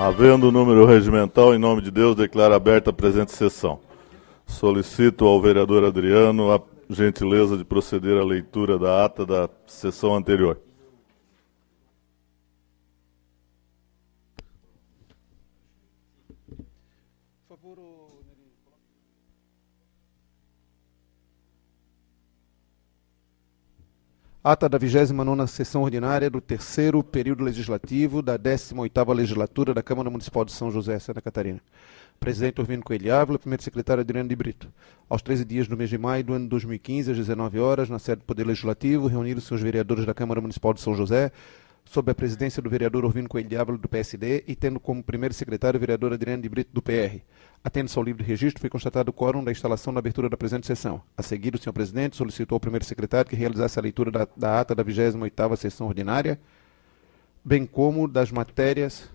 Havendo o número regimental, em nome de Deus, declaro aberta a presente sessão. Solicito ao vereador Adriano a gentileza de proceder à leitura da ata da sessão anterior. Ata da 29ª sessão ordinária do terceiro período legislativo da 18ª legislatura da Câmara Municipal de São José, Santa Catarina. Presidente Orvino Coelho Ávila, primeiro secretário Adriano de Brito. Aos 13 dias do mês de maio do ano 2015, às 19 horas, na sede do Poder Legislativo, reuniram-se os vereadores da Câmara Municipal de São José, sob a presidência do vereador Orvino Coelho Ávila, do PSD, e tendo como primeiro secretário o vereador Adriano de Brito, do PR. Atendo-se ao livre registro, foi constatado o quórum da instalação na abertura da presente sessão. A seguir, o senhor presidente solicitou ao primeiro secretário que realizasse a leitura da ata da 28ª sessão ordinária, bem como das matérias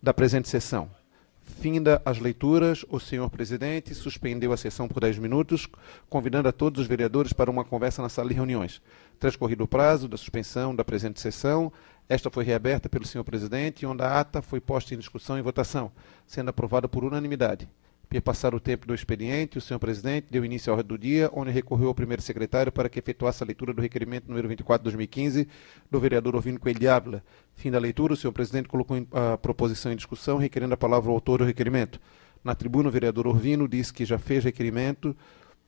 da presente sessão. Finda as leituras, o senhor presidente suspendeu a sessão por 10 minutos, convidando a todos os vereadores para uma conversa na sala de reuniões. Transcorrido o prazo da suspensão da presente sessão, esta foi reaberta pelo senhor presidente, onde a ata foi posta em discussão e votação, sendo aprovada por unanimidade. Passar o tempo do expediente, o senhor presidente deu início à ordem do dia, onde recorreu ao primeiro secretário para que efetuasse a leitura do requerimento número 24 de 2015 do vereador Orvino Coelho Ávila. Fim da leitura, o senhor presidente colocou a proposição em discussão, requerendo a palavra ao autor do requerimento. Na tribuna, o vereador Orvino disse que já fez requerimento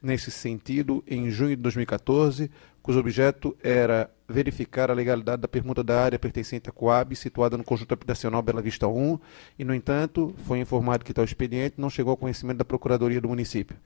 nesse sentido em junho de 2014, cujo objeto era verificar a legalidade da permuta da área pertencente à Coab, situada no conjunto habitacional Bela Vista 1, e, no entanto, foi informado que tal expediente não chegou ao conhecimento da Procuradoria do município.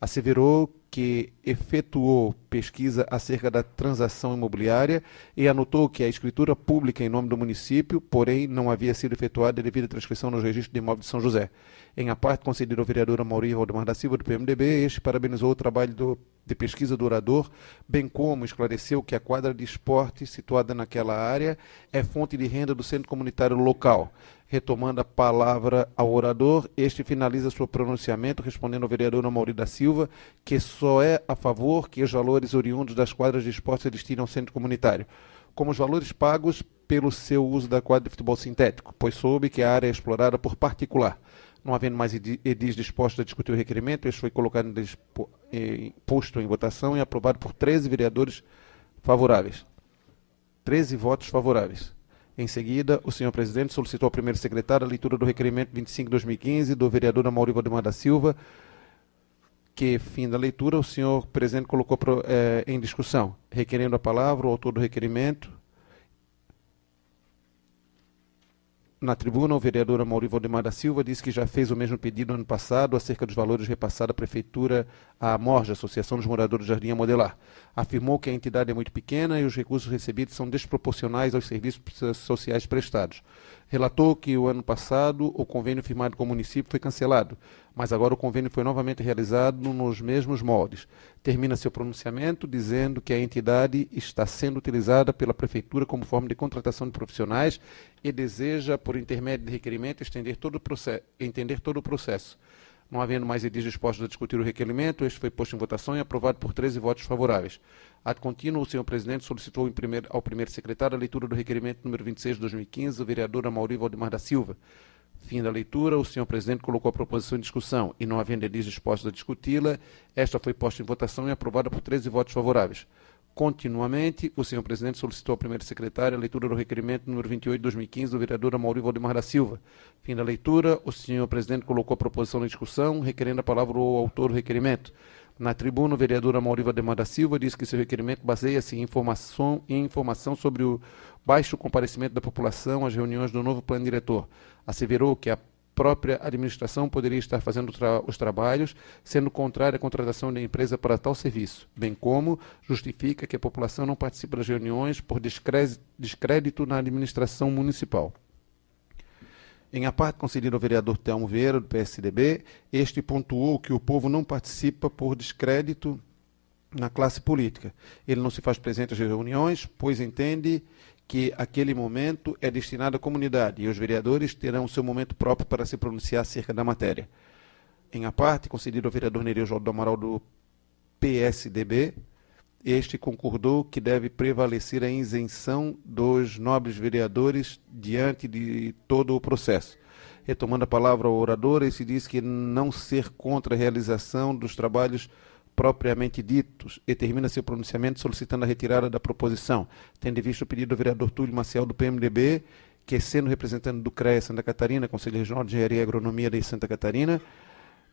Asseverou que efetuou pesquisa acerca da transação imobiliária e anotou que a escritura pública em nome do município, porém, não havia sido efetuada devido à transcrição nos registros de imóveis de São José. Em a parte concedida ao vereador Amaury Valdemar da Silva, do PMDB, este parabenizou o trabalho de pesquisa do orador, bem como esclareceu que a quadra de esporte situada naquela área é fonte de renda do centro comunitário local. Retomando a palavra ao orador, este finaliza seu pronunciamento respondendo ao vereador Amaury da Silva que só é a favor que os valores oriundos das quadras de esporte se destinem ao centro comunitário, como os valores pagos pelo seu uso da quadra de futebol sintético, pois soube que a área é explorada por particular. Não havendo mais edis dispostos a discutir o requerimento, este foi colocado posto em votação e aprovado por 13 vereadores favoráveis. 13 votos favoráveis. Em seguida, o senhor presidente solicitou ao primeiro secretário a leitura do requerimento 25/2015 do vereador Amaury Valdemar da Silva, que, fim da leitura, o senhor presidente colocou em discussão, requerendo a palavra o autor do requerimento. Na tribuna, o vereador Amaury Valdemar da Silva disse que já fez o mesmo pedido ano passado acerca dos valores repassados à Prefeitura à Morja, Associação dos Moradores do Jardim a Modelar. Afirmou que a entidade é muito pequena e os recursos recebidos são desproporcionais aos serviços sociais prestados. Relatou que o ano passado o convênio firmado com o município foi cancelado, mas agora o convênio foi novamente realizado nos mesmos moldes. Termina seu pronunciamento dizendo que a entidade está sendo utilizada pela Prefeitura como forma de contratação de profissionais e deseja, por intermédio de requerimento, entender todo o processo. Não havendo mais edis dispostos a discutir o requerimento, este foi posto em votação e aprovado por 13 votos favoráveis. Ad contínuo, o senhor presidente solicitou ao primeiro secretário a leitura do requerimento número 26 de 2015 do vereador Amaury Valdemar da Silva. Fim da leitura, o senhor presidente colocou a proposição em discussão e, não havendo edis dispostos a discuti-la, esta foi posta em votação e aprovada por 13 votos favoráveis. Continuamente, o senhor presidente solicitou ao primeiro secretário a leitura do requerimento número 28 de 2015 do vereador Amaury Valdemar da Silva. Fim da leitura, o senhor presidente colocou a proposição em discussão, requerendo a palavra ao autor do requerimento. Na tribuna, o vereador Amaury Valdemar da Silva disse que seu requerimento baseia-se em informação sobre o baixo comparecimento da população às reuniões do novo plano diretor. Asseverou que a própria administração poderia estar fazendo os trabalhos, sendo contrária à contratação da empresa para tal serviço, bem como justifica que a população não participa das reuniões por descrédito na administração municipal. Em a parte concedida ao vereador Telmo Vieira, do PSDB, este pontuou que o povo não participa por descrédito na classe política. Ele não se faz presente às reuniões, pois entende que aquele momento é destinado à comunidade e os vereadores terão o seu momento próprio para se pronunciar acerca da matéria. Em a parte concedida ao vereador Nereu do Amaral, do PSDB, este concordou que deve prevalecer a isenção dos nobres vereadores diante de todo o processo. Retomando a palavra ao orador, ele se diz que não ser contra a realização dos trabalhos propriamente ditos e termina seu pronunciamento solicitando a retirada da proposição, tendo em vista o pedido do vereador Túlio Maciel, do PMDB, que, sendo representante do CREA Santa Catarina, Conselho Regional de Engenharia e Agronomia de Santa Catarina,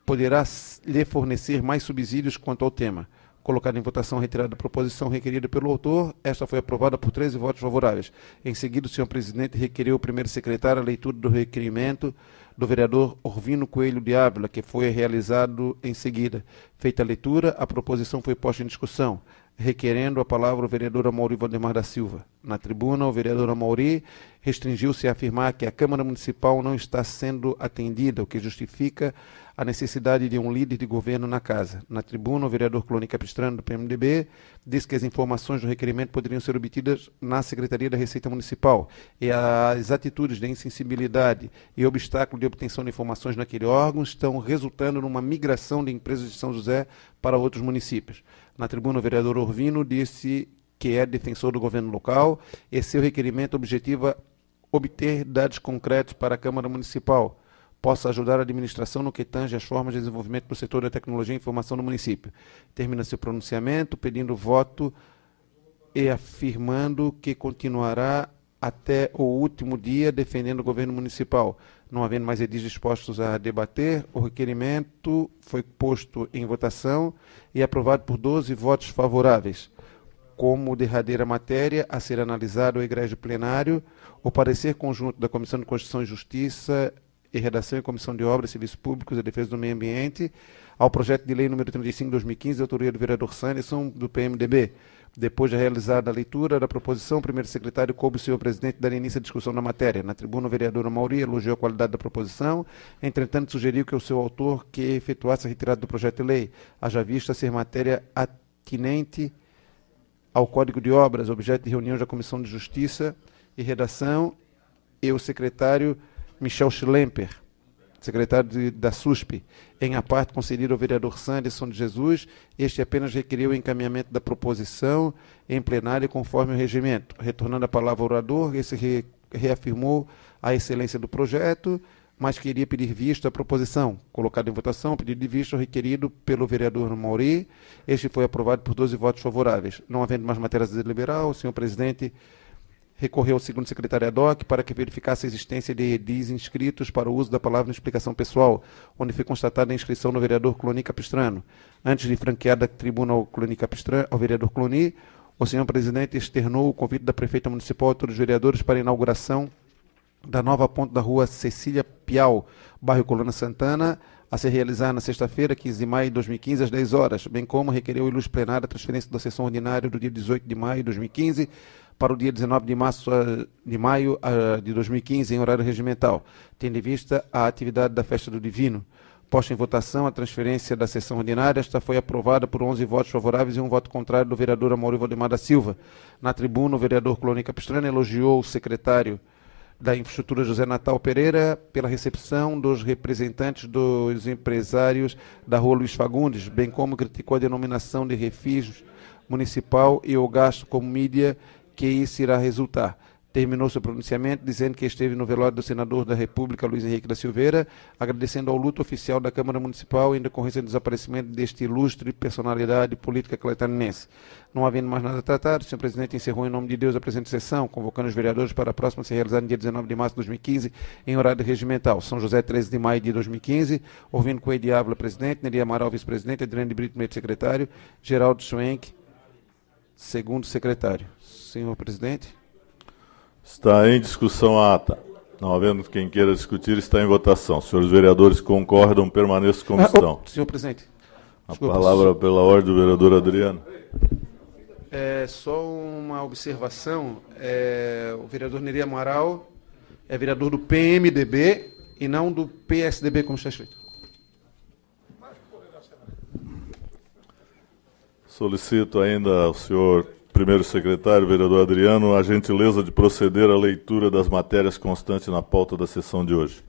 poderá lhe fornecer mais subsídios quanto ao tema. Colocada em votação a retirada da proposição requerida pelo autor, esta foi aprovada por 13 votos favoráveis. Em seguida, o senhor presidente requeriu ao primeiro secretário a leitura do requerimento do vereador Orvino Coelho de Ávila, que foi realizado em seguida. Feita a leitura, a proposição foi posta em discussão, requerendo a palavra o vereador Amaury Valdemar da Silva. Na tribuna, o vereador Amaury restringiu-se a afirmar que a Câmara Municipal não está sendo atendida, o que justifica a necessidade de um líder de governo na casa. Na tribuna, o vereador Clone Capistrano, do PMDB, disse que as informações do requerimento poderiam ser obtidas na Secretaria da Receita Municipal e as atitudes de insensibilidade e obstáculo de obtenção de informações naquele órgão estão resultando numa migração de empresas de São José para outros municípios. Na tribuna, o vereador Orvino disse que é defensor do governo local e seu requerimento objetiva obter dados concretos para a Câmara Municipal, possa ajudar a administração no que tange as formas de desenvolvimento do setor da tecnologia e informação no município. Termina seu pronunciamento pedindo voto e afirmando que continuará até o último dia defendendo o governo municipal. Não havendo mais edis dispostos a debater, o requerimento foi posto em votação e aprovado por 12 votos favoráveis. Como derradeira matéria a ser analisada o egrégio plenário, o parecer conjunto da Comissão de Constituição e Justiça e Redação e Comissão de Obras, Serviços Públicos e Defesa do Meio Ambiente ao projeto de lei número 35 de 2015, de autoria do vereador Sanderson, do PMDB. Depois de realizada a leitura da proposição, o primeiro secretário coube o senhor presidente dar início à discussão da matéria. Na tribuna, o vereador Amaury elogiou a qualidade da proposição, entretanto sugeriu que o seu autor que efetuasse a retirada do projeto de lei, haja vista ser matéria atinente ao Código de Obras, objeto de reunião da Comissão de Justiça e Redação, e o secretário Michel Schlemper, secretário da SUSP, em a parte concedida ao vereador Sanderson de Jesus, este apenas requeriu o encaminhamento da proposição em plenário conforme o regimento. Retornando a palavra ao orador, esse reafirmou a excelência do projeto, mas queria pedir vista à proposição. Colocado em votação, o pedido de vista requerido pelo vereador Amaury, este foi aprovado por 12 votos favoráveis. Não havendo mais matérias a deliberar, o senhor presidente recorreu ao segundo secretário ad hoc para que verificasse a existência de edis inscritos para o uso da palavra em explicação pessoal, onde foi constatada a inscrição do vereador Clone Capistrano. Antes de franquear da tribuna ao vereador Clone, o senhor presidente externou o convite da prefeita municipal a todos os vereadores para a inauguração da nova ponte da rua Cecília Piau, bairro Coluna Santana, a ser realizada na sexta-feira, 15 de maio de 2015, às 10 horas, bem como requereu o ilustre plenário a transferência da sessão ordinária do dia 18 de maio de 2015 para o dia 19 de maio de 2015, em horário regimental, tendo em vista a atividade da Festa do Divino. Posta em votação a transferência da sessão ordinária, esta foi aprovada por 11 votos favoráveis e um voto contrário do vereador Amaury Valdemar da Silva. Na tribuna, o vereador Clone Capistrano elogiou o secretário da Infraestrutura José Natal Pereira pela recepção dos representantes dos empresários da Rua Luiz Fagundes, bem como criticou a denominação de refis municipal e o gasto como mídia que isso irá resultar. Terminou seu pronunciamento dizendo que esteve no velório do senador da República, Luiz Henrique da Silveira, agradecendo ao luto oficial da Câmara Municipal em decorrência do desaparecimento deste ilustre personalidade política catarinense. Não havendo mais nada a tratar, o senhor presidente encerrou em nome de Deus a presente sessão, convocando os vereadores para a próxima a ser realizada no dia 19 de março de 2015, em horário regimental. São José, 13 de maio de 2015, Orvino Coelho de Ávila, presidente, Nery Amaral, vice-presidente, Adriano de Brito, primeiro secretário, Geraldo Schwenk, segundo secretário. Senhor presidente. Está em discussão a ata. Não havendo quem queira discutir, está em votação. Senhores vereadores concordam, permaneçam como estão. Senhor presidente. A palavra pela ordem do vereador Adriano. Só uma observação. O vereador Nery Amaral é vereador do PMDB e não do PSDB, como está escrito. Solicito ainda ao senhor primeiro secretário, vereador Adriano, a gentileza de proceder à leitura das matérias constantes na pauta da sessão de hoje.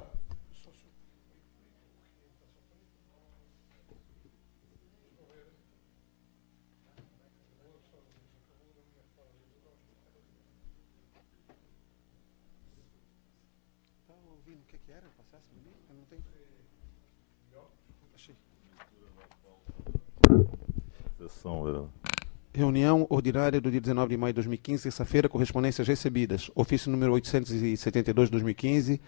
Reunião ordinária do dia 19 de maio de 2015, terça-feira, correspondências recebidas. Ofício número 872/2015,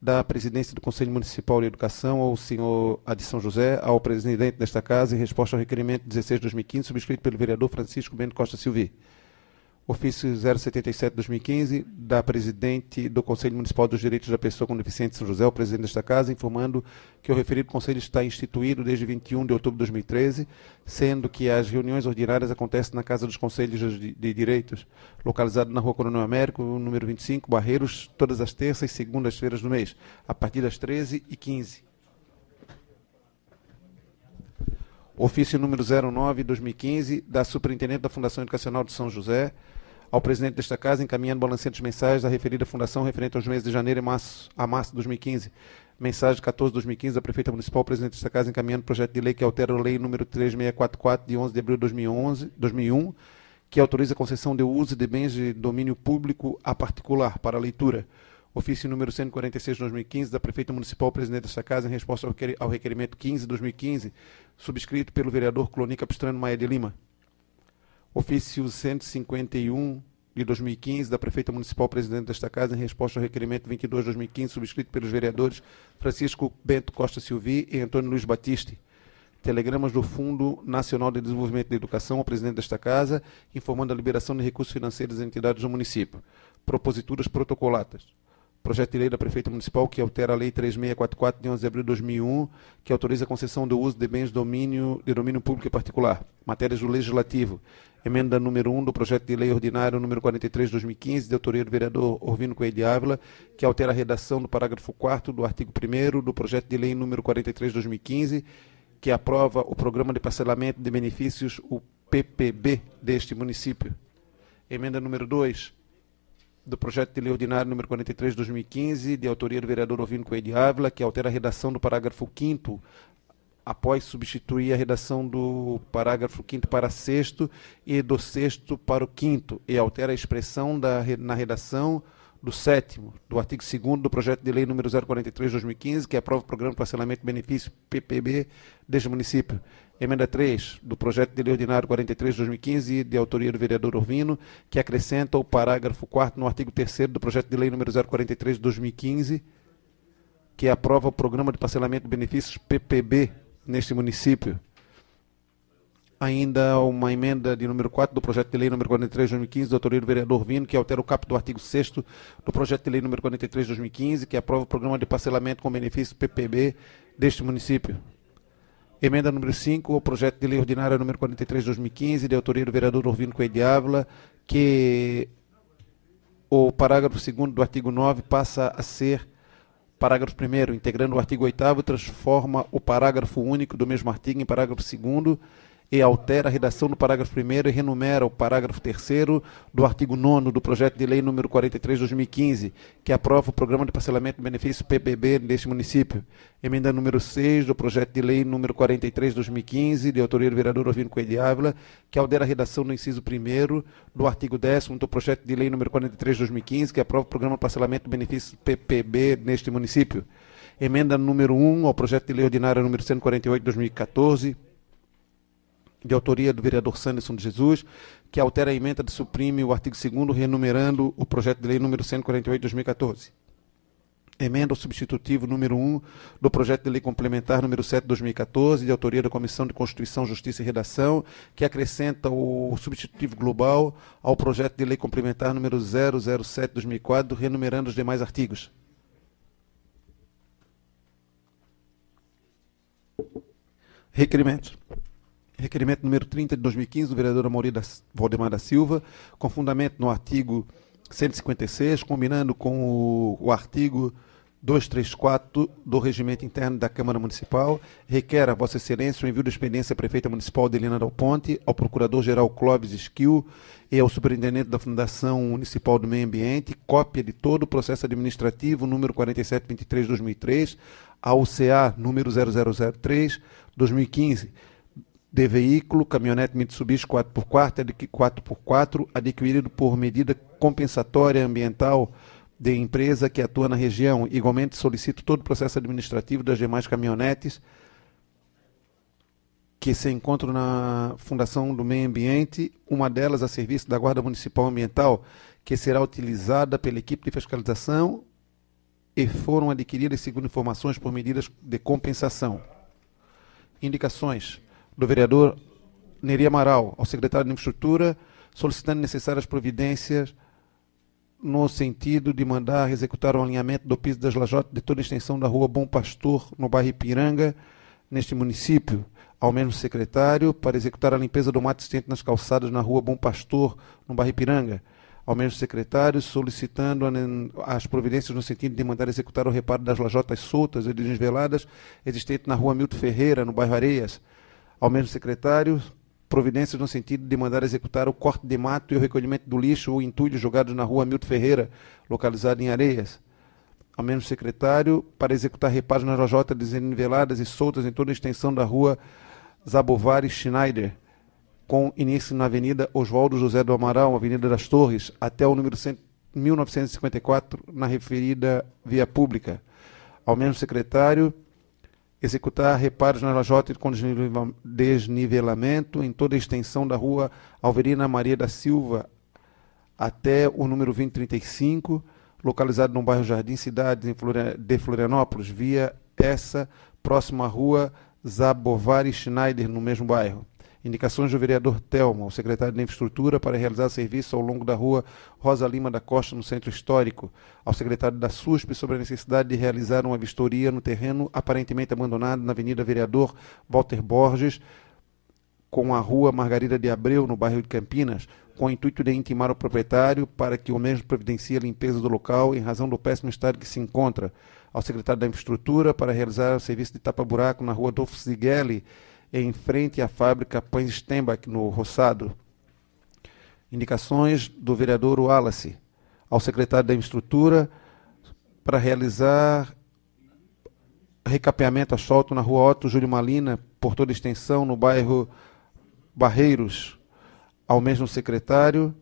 da Presidência do Conselho Municipal de Educação ao senhor Adi São José, ao presidente desta casa, em resposta ao requerimento 16/2015, subscrito pelo vereador Francisco Bento Costa Silvi. Ofício 077/2015, da Presidente do Conselho Municipal dos Direitos da Pessoa com Deficiência de São José, o presidente desta casa, informando que o referido Conselho está instituído desde 21 de outubro de 2013, sendo que as reuniões ordinárias acontecem na Casa dos Conselhos de Direitos, localizado na Rua Coronel Américo, número 25, Barreiros, todas as terças e segundas-feiras do mês, a partir das 13h15. Ofício número 09/2015, da Superintendente da Fundação Educacional de São José, ao presidente desta casa, encaminhando balancetes mensais da referida fundação referente aos meses de janeiro a março de 2015. Mensagem 14/2015 da Prefeita Municipal, presidente desta casa, encaminhando projeto de lei que altera a lei número 3644, de 11 de abril de 2001, que autoriza a concessão de uso de bens de domínio público a particular, para leitura. Ofício número 146/2015, da Prefeita Municipal, presidente desta casa, em resposta ao requerimento 15/2015, subscrito pelo vereador Clonica Pistrano Maia de Lima. Ofício 151 de 2015, da Prefeita Municipal, presidente desta casa, em resposta ao requerimento 22/2015, subscrito pelos vereadores Francisco Bento Costa Silvi e Antônio Luiz Batiste. Telegramas do Fundo Nacional de Desenvolvimento da Educação ao presidente desta casa, informando a liberação de recursos financeiros às entidades do município. Proposituras protocolatas. Projeto de lei da Prefeita Municipal que altera a Lei 3644, de 11 de abril de 2001, que autoriza a concessão do uso de bens de domínio público e particular. Matérias do Legislativo. Emenda número 1 do projeto de lei ordinário número 43/2015, de autoria do vereador Orvino Coelho de Ávila, que altera a redação do parágrafo 4º do artigo 1º do projeto de lei número 43/2015, que aprova o Programa de Parcelamento de Benefícios, o PPB, deste município. Emenda número 2 do projeto de lei ordinário número 43/2015, de autoria do vereador Orvino Coelho de Ávila, que altera a redação do parágrafo 5º, após substituir a redação do parágrafo 5º para 6º e do 6º para o 5º, e altera a expressão na redação do 7º do artigo 2º do projeto de lei número 043/2015, que aprova o Programa de Parcelamento de Benefício PPB deste município. Emenda 3 do projeto de lei ordinário 43/2015, de autoria do vereador Orvino, que acrescenta o parágrafo 4º no artigo 3º do projeto de lei número 043/2015, que aprova o Programa de Parcelamento de Benefícios PPB neste município. Ainda uma emenda de número 4 do projeto de lei número 43/2015, da autoria do vereador Orvino, que altera o caput do artigo 6º do projeto de lei número 43/2015, que aprova o Programa de Parcelamento com Benefício PPB deste município. Emenda número 5, ao projeto de lei ordinária número 43/2015, de autoria do vereador Orvino Coelho de Ávila, que o parágrafo 2º do artigo 9 passa a ser parágrafo 1º, integrando o artigo 8º, transforma o parágrafo único do mesmo artigo em parágrafo 2º e altera a redação do parágrafo 1º e renumera o parágrafo 3º do artigo 9º do projeto de lei número 43/2015, que aprova o Programa de Parcelamento de Benefícios PPB deste município. Emenda número 6 do projeto de lei número 43/2015, de autoria do vereador Orvino Coelho de Ávila, que altera a redação do inciso 1º do artigo 10º do projeto de lei número 43/2015, que aprova o Programa de Parcelamento de Benefícios PPB neste município. Emenda número 1 ao projeto de lei ordinário número 148/2014, de autoria do vereador Sanderson de Jesus, que altera a emenda de suprime o artigo 2º, renumerando o projeto de lei número 148/2014. Emenda ao substitutivo número 1 do projeto de lei complementar número 7/2014, de autoria da Comissão de Constituição, Justiça e Redação, que acrescenta o substitutivo global ao projeto de lei complementar número 007/2004, renumerando os demais artigos. Requerimentos. Requerimento número 30 de 2015, do vereador Amaury Valdemar da Silva, com fundamento no artigo 156, combinando com o artigo 234 do Regimento Interno da Câmara Municipal, requer a Vossa Excelência o envio da expediência à Prefeita Municipal Adelina Dal Ponte, ao Procurador-Geral Clóvis Esquil e ao Superintendente da Fundação Municipal do Meio Ambiente, cópia de todo o processo administrativo número 4723/2003, ao CA número 0003/2015, de veículo, caminhonete Mitsubishi 4x4 adquirido por medida compensatória ambiental de empresa que atua na região. Igualmente, solicito todo o processo administrativo das demais caminhonetes que se encontram na Fundação do Meio Ambiente, uma delas a serviço da Guarda Municipal Ambiental, que será utilizada pela equipe de fiscalização e foram adquiridas segundo informações por medidas de compensação. Indicações do vereador Neri Amaral ao secretário de Infraestrutura, solicitando necessárias providências no sentido de mandar executar o alinhamento do piso das lajotas de toda a extensão da rua Bom Pastor, no bairro Ipiranga, neste município. Ao mesmo secretário, para executar a limpeza do mato existente nas calçadas na rua Bom Pastor, no bairro Ipiranga. Ao mesmo secretário, solicitando as providências no sentido de mandar executar o reparo das lajotas soltas e desveladas existentes na rua Milton Ferreira, no bairro Areias. Ao mesmo secretário, providências no sentido de mandar executar o corte de mato e o recolhimento do lixo ou entulhos jogados na rua Milton Ferreira, localizada em Areias. Ao mesmo secretário, para executar reparos nas lajotas desniveladas e soltas em toda a extensão da rua Zabovari Schneider, com início na Avenida Oswaldo José do Amaral, Avenida das Torres, até o número 1954, na referida via pública. Ao mesmo secretário, executar reparos nas lajotas com desnivelamento em toda a extensão da rua Alverina Maria da Silva, até o número 2035, localizado no bairro Jardim Cidades, de Florianópolis, via essa próxima à rua Zabovari Schneider, no mesmo bairro. Indicações do vereador Telmo, ao secretário de Infraestrutura, para realizar serviço ao longo da rua Rosa Lima da Costa, no Centro Histórico. Ao secretário da SUSP, sobre a necessidade de realizar uma vistoria no terreno aparentemente abandonado na Avenida Vereador Walter Borges, com a rua Margarida de Abreu, no bairro de Campinas, com o intuito de intimar o proprietário para que o mesmo providencie a limpeza do local em razão do péssimo estado que se encontra. Ao secretário da Infraestrutura, para realizar o serviço de tapa-buraco na rua Adolfo Zigelli, em frente à fábrica Pães Stembach, no Roçado. Indicações do vereador Wallace ao secretário da Infraestrutura para realizar recapeamento asfalto na rua Otto Júlio Malina, por toda a extensão, no bairro Barreiros. Ao mesmo secretário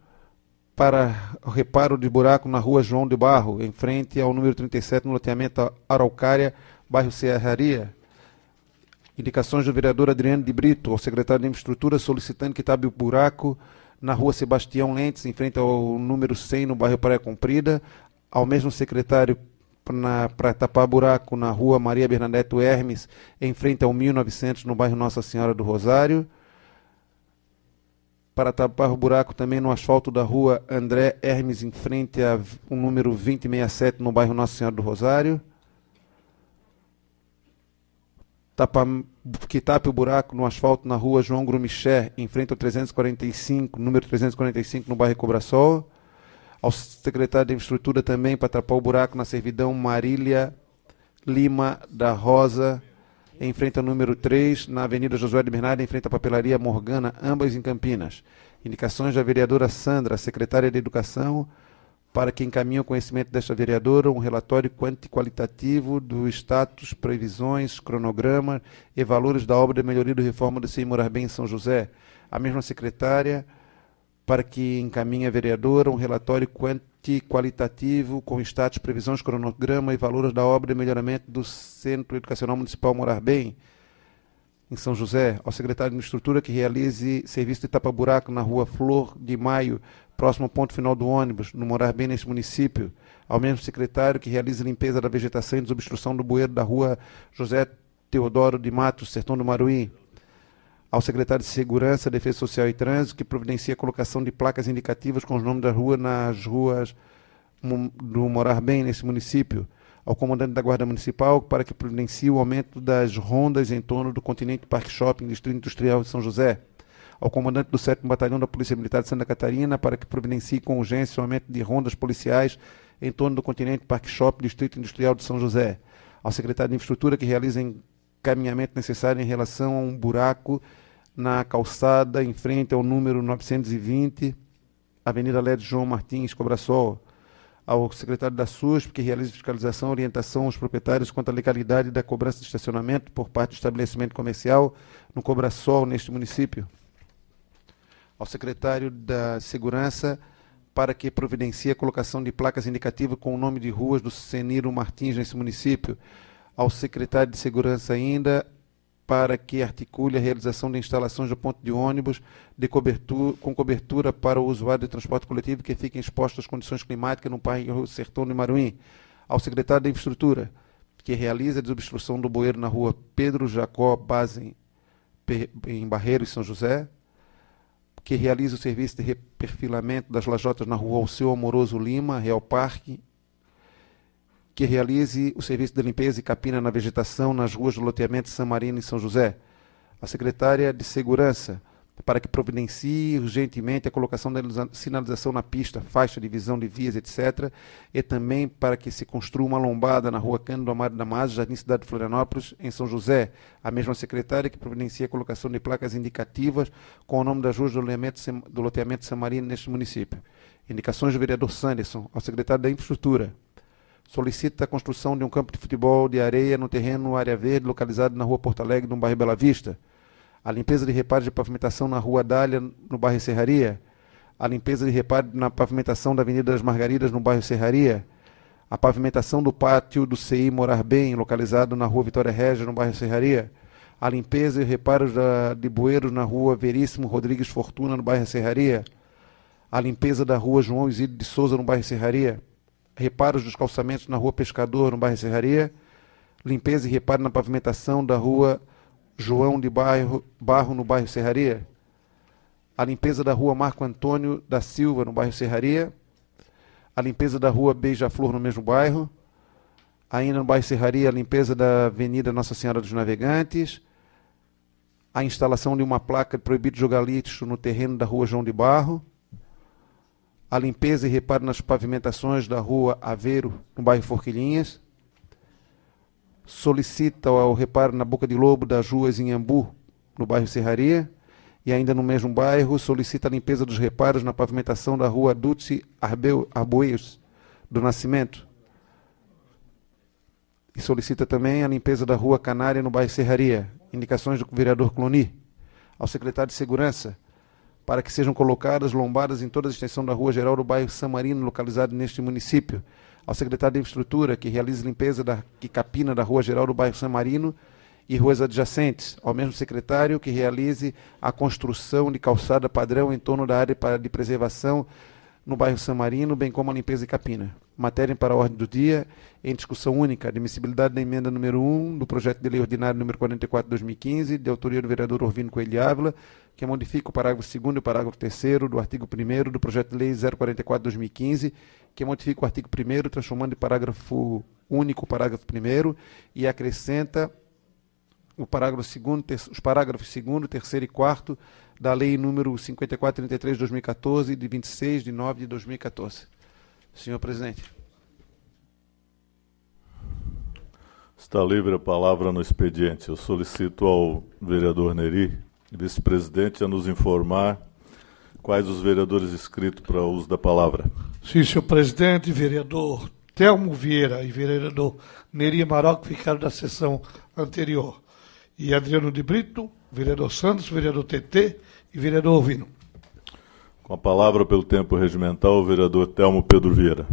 para o reparo de buraco na rua João de Barro, em frente ao número 37, no loteamento Araucária, bairro Serraria. Indicações do vereador Adriano de Brito ao secretário de Infraestrutura, solicitando que tape o buraco na rua Sebastião Lentes, em frente ao número 100, no bairro Praia Comprida. Ao mesmo secretário para tapar buraco na rua Maria Bernadette Hermes, em frente ao 1900, no bairro Nossa Senhora do Rosário. Para tapar o buraco também no asfalto da rua André Hermes, em frente ao número 2067, no bairro Nossa Senhora do Rosário. Que tape o buraco no asfalto na rua João Grumiché, em frente ao 345, número 345, no bairro Cobrasol. Ao secretário de Infraestrutura também para tapar o buraco na servidão Marília Lima da Rosa, em frente ao número 3, na Avenida Josué de Bernardo, em frente à papelaria Morgana, ambas em Campinas. Indicações da vereadora Sandra, secretária de Educação, para que encaminhe ao conhecimento desta vereadora um relatório quantitativo do status, previsões, cronograma e valores da obra de melhoria e reforma do CI Morar Bem em São José. A mesma secretária, para que encaminhe à vereadora um relatório qualitativo com status, previsões, cronograma e valores da obra de melhoramento do Centro Educacional Municipal Morar Bem em São José. Ao secretário de Infraestrutura, que realize serviço de tapa-buraco na rua Flor de Maio, próximo ao ponto final do ônibus, no Morar Bem nesse município. Ao mesmo secretário, que realize limpeza da vegetação e desobstrução do bueiro da rua José Teodoro de Matos, Sertão do Maruí. Ao secretário de Segurança, Defesa Social e Trânsito, que providencie a colocação de placas indicativas com os nomes da rua nas ruas do Morar Bem nesse município. Ao comandante da Guarda Municipal, para que providencie o aumento das rondas em torno do Continente Park Shopping, Distrito Industrial de São José. Ao comandante do 7º Batalhão da Polícia Militar de Santa Catarina, para que providencie com urgência o aumento de rondas policiais em torno do Continente Park Shopping, Distrito Industrial de São José. Ao secretário de Infraestrutura, que realize encaminhamento necessário em relação a um buraco na calçada em frente ao número 920, Avenida Led João Martins, Cobrasol. Ao secretário da SUSP, que realize fiscalização e orientação aos proprietários quanto à legalidade da cobrança de estacionamento por parte do estabelecimento comercial no Cobrasol, neste município. Ao secretário da Segurança, para que providencie a colocação de placas indicativas com o nome de ruas do Ceniro Martins nesse município. Ao secretário de Segurança ainda, para que articule a realização de instalações de ponto de ônibus com cobertura para o usuário de transporte coletivo que fiquem expostos às condições climáticas no bairro Sertão de Maruim. Ao secretário de Infraestrutura, que realiza a desobstrução do bueiro na rua Pedro Jacó Bazen, em Barreiro e São José, que realiza o serviço de reperfilamento das lajotas na rua Alceu Amoroso Lima, Real Parque, que realize o serviço de limpeza e capina na vegetação nas ruas do loteamento San Marino e São José. A secretária de Segurança, para que providencie urgentemente a colocação da sinalização na pista, faixa de visão de vias, etc., e também para que se construa uma lombada na rua Cândido Amaro Damasio, Jardim Cidade de Florianópolis, em São José. A mesma secretária que providencia a colocação de placas indicativas com o nome das ruas do loteamento San Marino neste município. Indicações do vereador Sanderson, ao secretário da Infraestrutura. Solicita a construção de um campo de futebol de areia no terreno área verde, localizado na rua Porto Alegre, no bairro Bela Vista. A limpeza de reparos de pavimentação na rua Dália, no bairro Serraria. A limpeza de reparo na pavimentação da Avenida das Margaridas, no bairro Serraria. A pavimentação do pátio do CI Morar Bem, localizado na rua Vitória Régia, no bairro Serraria. A limpeza e reparos de bueiros na rua Veríssimo Rodrigues Fortuna, no bairro Serraria. A limpeza da rua João Isidro de Souza, no bairro Serraria. Reparos dos calçamentos na rua Pescador, no bairro Serraria. Limpeza e reparo na pavimentação da rua João de Barro, no bairro Serraria. A limpeza da rua Marco Antônio da Silva, no bairro Serraria. A limpeza da rua Beija-Flor, no mesmo bairro. Ainda no bairro Serraria, a limpeza da Avenida Nossa Senhora dos Navegantes. A instalação de uma placa de proibido jogar lixo no terreno da rua João de Barro. A limpeza e reparo nas pavimentações da rua Aveiro, no bairro Forquilhinhas. Solicita o reparo na Boca de Lobo das ruas Inhambu, no bairro Serraria. E ainda no mesmo bairro, solicita a limpeza dos reparos na pavimentação da rua Dulce Arboios do Nascimento. E solicita também a limpeza da rua Canária, no bairro Serraria. Indicações do vereador Cloni. Ao secretário de Segurança, para que sejam colocadas lombadas em toda a extensão da rua geral do bairro San Marino, localizado neste município. Ao secretário de Infraestrutura, que realize limpeza e capina da rua geral do bairro San Marino e ruas adjacentes. Ao mesmo secretário, que realize a construção de calçada padrão em torno da área de preservação no bairro San Marino, bem como a limpeza e capina. Matéria para a ordem do dia, em discussão única, admissibilidade da emenda número 1 do projeto de lei ordinário número 44 de 2015, de autoria do vereador Orvino Coelho Ávila, que modifica o parágrafo 2º e o parágrafo 3º do artigo 1º do projeto de lei 044 de 2015, que modifica o artigo 1º, transformando em parágrafo único o parágrafo 1º e acrescenta o parágrafo 2º, os parágrafos 2º, 3º e 4º da lei número 5433 de 2014, de 26 de 9 de 2014. Senhor presidente. Está livre a palavra no expediente. Eu solicito ao vereador Neri, vice-presidente, a nos informar quais os vereadores inscritos para o uso da palavra. Sim, senhor presidente, vereador Telmo Vieira e vereador Neri Amaral, que ficaram da sessão anterior. E Adriano de Brito, vereador Santos, vereador TT e vereador Orvino. Com a palavra, pelo tempo regimental, o vereador Telmo Pedro Vieira.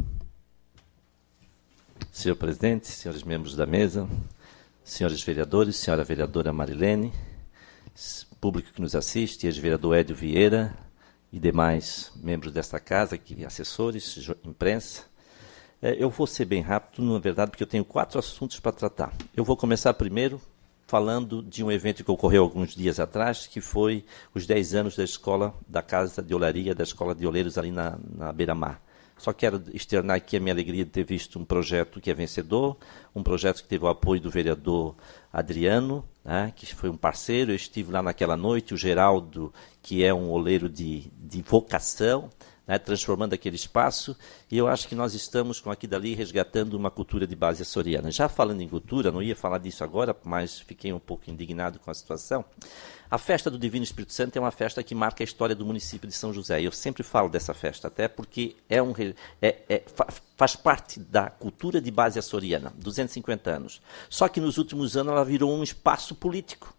Senhor presidente, senhores membros da mesa, senhores vereadores, senhora vereadora Marilene, público que nos assiste, ex-vereador Édio Vieira e demais membros desta casa, assessores, imprensa. Eu vou ser bem rápido, na verdade, porque eu tenho 4 assuntos para tratar. Eu vou começar primeiro falando de um evento que ocorreu alguns dias atrás, que foi os 10 anos da escola, da Casa de Olaria, da Escola de Oleiros ali na Beira-Mar. Só quero externar aqui a minha alegria de ter visto um projeto que é vencedor, um projeto que teve o apoio do vereador Adriano, né, que foi um parceiro. Eu estive lá naquela noite, o Geraldo, que é um oleiro de vocação, né, transformando aquele espaço, e eu acho que nós estamos, com aqui dali, resgatando uma cultura de base açoriana. Já falando em cultura, não ia falar disso agora, mas fiquei um pouco indignado com a situação. A festa do Divino Espírito Santo é uma festa que marca a história do município de São José. Eu sempre falo dessa festa, até porque faz parte da cultura de base açoriana, 250 anos. Só que nos últimos anos ela virou um espaço político.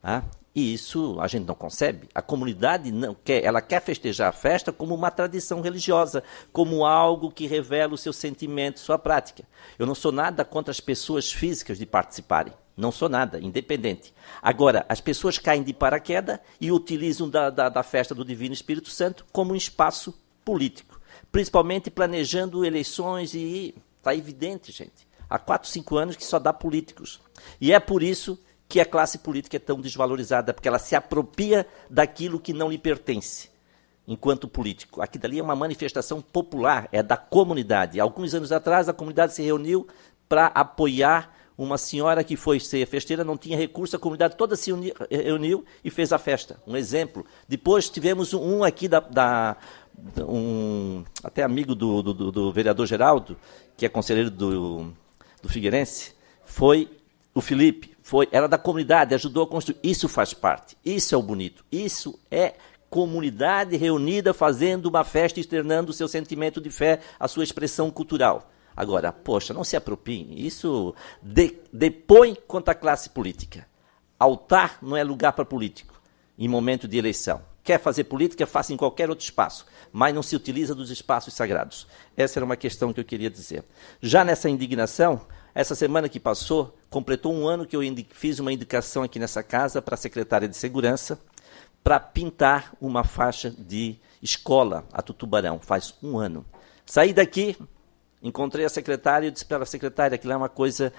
Tá? E isso a gente não concebe. A comunidade não quer, ela quer festejar a festa como uma tradição religiosa, como algo que revela o seu sentimento, sua prática. Eu não sou nada contra as pessoas físicas de participarem. Não sou nada, independente. Agora, as pessoas caem de paraquedas e utilizam da festa do Divino Espírito Santo como um espaço político, principalmente planejando eleições e está evidente, gente. Há 4, 5 anos que só dá políticos. E é por isso que a classe política é tão desvalorizada, porque ela se apropria daquilo que não lhe pertence, enquanto político. Aqui dali é uma manifestação popular, é da comunidade. Alguns anos atrás, a comunidade se reuniu para apoiar uma senhora que foi ser festeira, não tinha recurso, a comunidade toda se reuniu e fez a festa. Um exemplo. Depois tivemos um aqui, até amigo do vereador Geraldo, que é conselheiro do Figueirense, foi o Felipe, era da comunidade, ajudou a construir. Isso faz parte, isso é o bonito. Isso é comunidade reunida fazendo uma festa, externando o seu sentimento de fé, a sua expressão cultural. Agora, poxa, não se apropriem. Isso depõe contra a classe política. Altar não é lugar para político, em momento de eleição. Quer fazer política, faça em qualquer outro espaço, mas não se utiliza dos espaços sagrados. Essa era uma questão que eu queria dizer. Já nessa indignação, essa semana que passou, completou um ano que eu fiz uma indicação aqui nessa casa para a secretária de Segurança para pintar uma faixa de escola a Tutubarão. Faz um ano. Saí daqui, encontrei a secretária e disse para a secretária que lá é uma coisa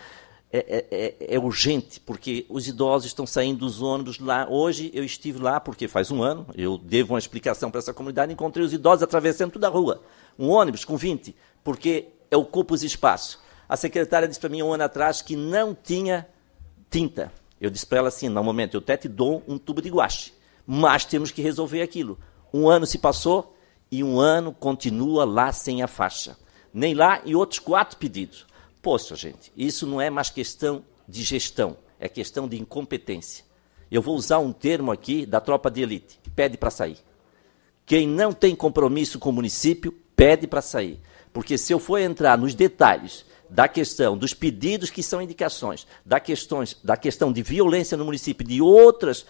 urgente, porque os idosos estão saindo dos ônibus lá. Hoje eu estive lá, porque faz um ano, eu devo uma explicação para essa comunidade, encontrei os idosos atravessando toda a rua. Um ônibus com 20, porque ocupa os espaços. A secretária disse para mim um ano atrás que não tinha tinta. Eu disse para ela assim, no momento, eu até te dou um tubo de guache, mas temos que resolver aquilo. Um ano se passou e um ano continua lá sem a faixa. Nem lá e outros 4 pedidos. Poxa, gente, isso não é mais questão de gestão, é questão de incompetência. Eu vou usar um termo aqui da tropa de elite, pede para sair. Quem não tem compromisso com o município, pede para sair. Porque se eu for entrar nos detalhes da questão dos pedidos que são indicações, da questão de violência no município, de outras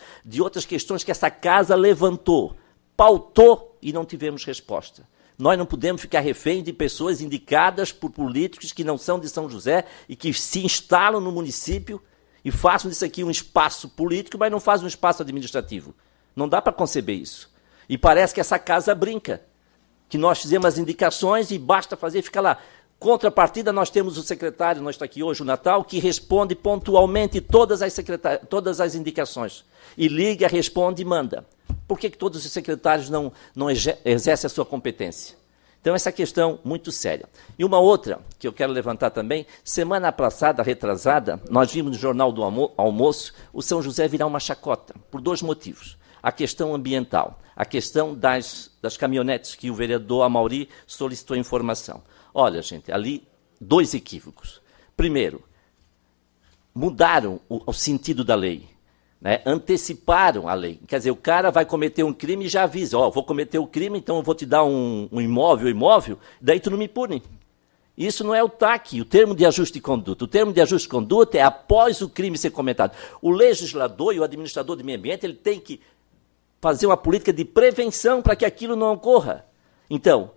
questões que essa casa levantou, pautou e não tivemos resposta. Nós não podemos ficar refém de pessoas indicadas por políticos que não são de São José e que se instalam no município e façam disso aqui um espaço político, mas não fazem um espaço administrativo. Não dá para conceber isso. E parece que essa casa brinca, que nós fizemos as indicações e basta fazer e fica lá. Contrapartida, nós temos o secretário, nós está aqui hoje, o Natal, que responde pontualmente todas as indicações. E liga, responde e manda. Por que todos os secretários não exercem a sua competência? Então, essa questão muito séria. E uma outra que eu quero levantar também, semana passada, retrasada, nós vimos no Jornal do Almoço o São José virar uma chacota, por 2 motivos. A questão ambiental, a questão das caminhonetes que o vereador Amaury solicitou informação. Olha, gente, ali 2 equívocos. Primeiro, mudaram o sentido da lei, né? Anteciparam a lei. Quer dizer, o cara vai cometer um crime e já avisa, vou cometer o crime, então eu vou te dar um imóvel, daí tu não me pune. Isso não é o TAC, o termo de ajuste de conduta. O termo de ajuste de conduta é após o crime ser cometado. O legislador e o administrador de meio ambiente ele tem que fazer uma política de prevenção para que aquilo não ocorra. Então,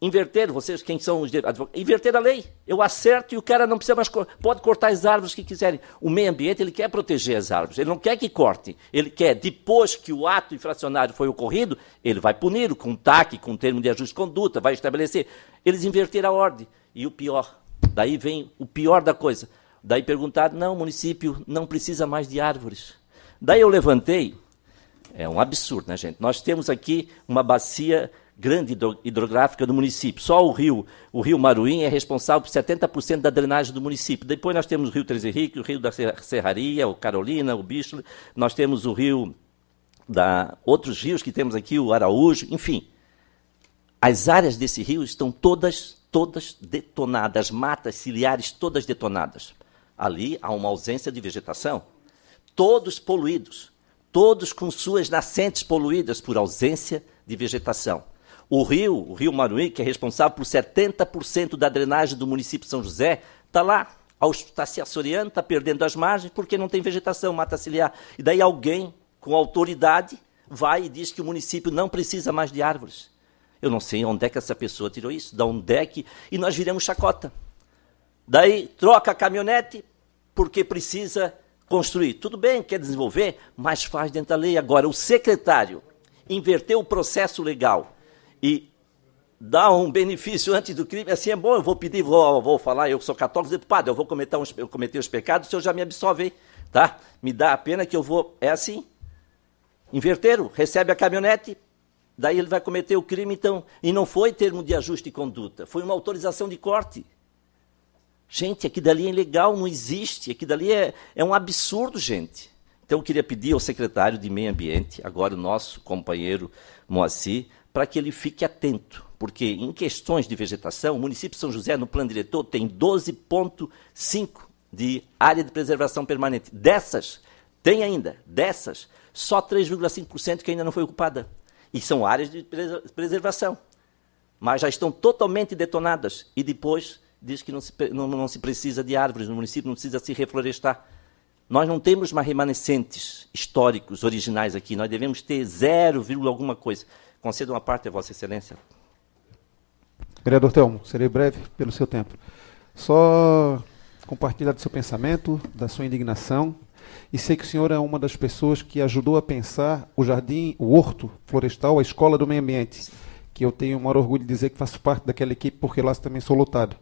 inverter, vocês quem são os advogados, inverter a lei. Eu acerto e o cara não precisa mais, pode cortar as árvores que quiserem. O meio ambiente, ele quer proteger as árvores, ele não quer que corte. Ele quer, depois que o ato infracionário foi ocorrido, ele vai punir com TAC, com termo de ajuste de conduta, vai estabelecer. Eles inverteram a ordem. E o pior, daí vem o pior da coisa. Daí perguntaram, não, o município não precisa mais de árvores. Daí eu levantei, é um absurdo, né, gente? Nós temos aqui uma bacia grande hidrográfica do município. Só o rio Maruim é responsável por 70% da drenagem do município. Depois nós temos o rio Três Henriques, o rio da Serraria, o Carolina, o Bicho, nós temos o rio outros rios que temos aqui, o Araújo, enfim. As áreas desse rio estão todas detonadas, as matas ciliares todas detonadas. Ali há uma ausência de vegetação. Todos poluídos, todos com suas nascentes poluídas por ausência de vegetação. O rio Maruí, que é responsável por 70% da drenagem do município de São José, está lá, Está se assoreando, está perdendo as margens, porque não tem vegetação, mata ciliar. E daí alguém, com autoridade, vai e diz que o município não precisa mais de árvores. Eu não sei onde é que essa pessoa tirou isso, de onde é que... E nós viramos chacota. Daí troca a caminhonete, porque precisa construir. Tudo bem, quer desenvolver, mas faz dentro da lei. Agora, o secretário inverteu o processo legal e dá um benefício antes do crime, assim é bom, eu vou pedir, vou falar, eu sou católico, dizer, padre, eu cometer os pecados, o senhor já me absolve, hein? Tá? Me dá a pena que eu vou... É assim. Inverteram, recebe a caminhonete, daí ele vai cometer o crime, então... E não foi termo de ajuste de conduta, foi uma autorização de corte. Gente, aqui dali é ilegal, não existe, aqui dali é um absurdo, gente. Então, eu queria pedir ao secretário de Meio Ambiente, agora o nosso companheiro Moacir, para que ele fique atento, porque em questões de vegetação, o município de São José, no plano diretor, tem 12,5 de área de preservação permanente. Dessas, só 3,5% que ainda não foi ocupada. E são áreas de preservação. Mas já estão totalmente detonadas. E depois diz que não se precisa de árvores, no município não precisa se reflorestar. Nós não temos mais remanescentes históricos, originais aqui. Nós devemos ter 0, alguma coisa. Concedo uma parte a Vossa Excelência. Vereador Telmo, serei breve pelo seu tempo. Só compartilhar do seu pensamento, da sua indignação. E sei que o senhor é uma das pessoas que ajudou a pensar o jardim, o horto florestal, a escola do meio ambiente, que eu tenho o maior orgulho de dizer que faço parte daquela equipe, porque lá também sou lotado.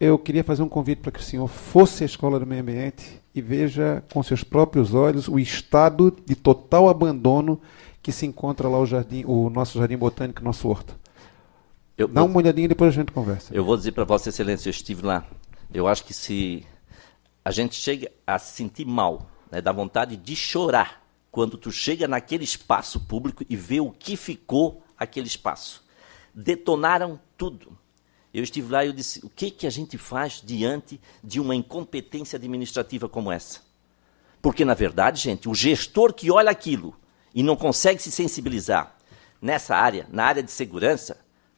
Eu queria fazer um convite para que o senhor fosse à escola do meio ambiente e veja com seus próprios olhos o estado de total abandono que se encontra lá o nosso jardim botânico, nosso horto. Dá uma olhadinha e depois a gente conversa. Eu vou dizer para Vossa Excelência, eu estive lá. Eu acho que se a gente chega a se sentir mal, né, dá vontade de chorar, quando tu chega naquele espaço público e vê o que ficou aquele espaço. Detonaram tudo. Eu estive lá e eu disse, o que a gente faz diante de uma incompetência administrativa como essa? Porque, na verdade, gente, o gestor que olha aquilo e não consegue se sensibilizar nessa área, na área de segurança,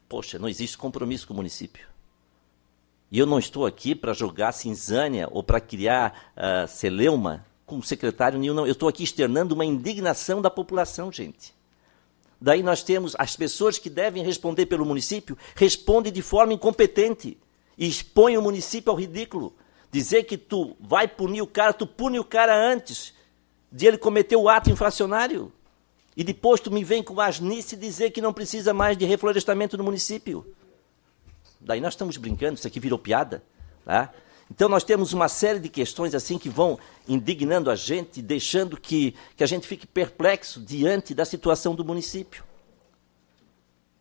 poxa, não existe compromisso com o município. E eu não estou aqui para jogar cinzânia ou para criar celeuma com o secretário nenhum, não. Eu estou aqui externando uma indignação da população, gente. Daí nós temos as pessoas que devem responder pelo município, respondem de forma incompetente e expõem o município ao ridículo. Dizer que tu vai punir o cara, tu pune o cara antes de ele cometer o ato infracionário. E depois tu me vem com asnice dizer que não precisa mais de reflorestamento no município. Daí nós estamos brincando, isso aqui virou piada. Tá? Então nós temos uma série de questões assim que vão indignando a gente, deixando que a gente fique perplexo diante da situação do município.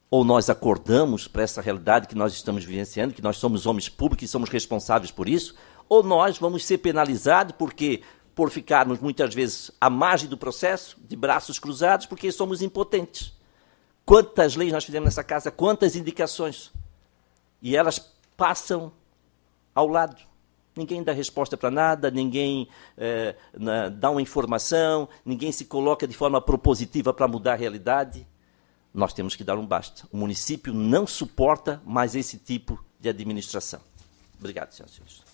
Ou nós acordamos para essa realidade que nós estamos vivenciando, que nós somos homens públicos e somos responsáveis por isso, ou nós vamos ser penalizados por ficarmos muitas vezes à margem do processo, de braços cruzados, porque somos impotentes. Quantas leis nós fizemos nessa casa, quantas indicações, e elas passam ao lado. Ninguém dá resposta para nada, ninguém dá uma informação, ninguém se coloca de forma propositiva para mudar a realidade. Nós temos que dar um basta. O município não suporta mais esse tipo de administração. Obrigado, senhoras e senhores.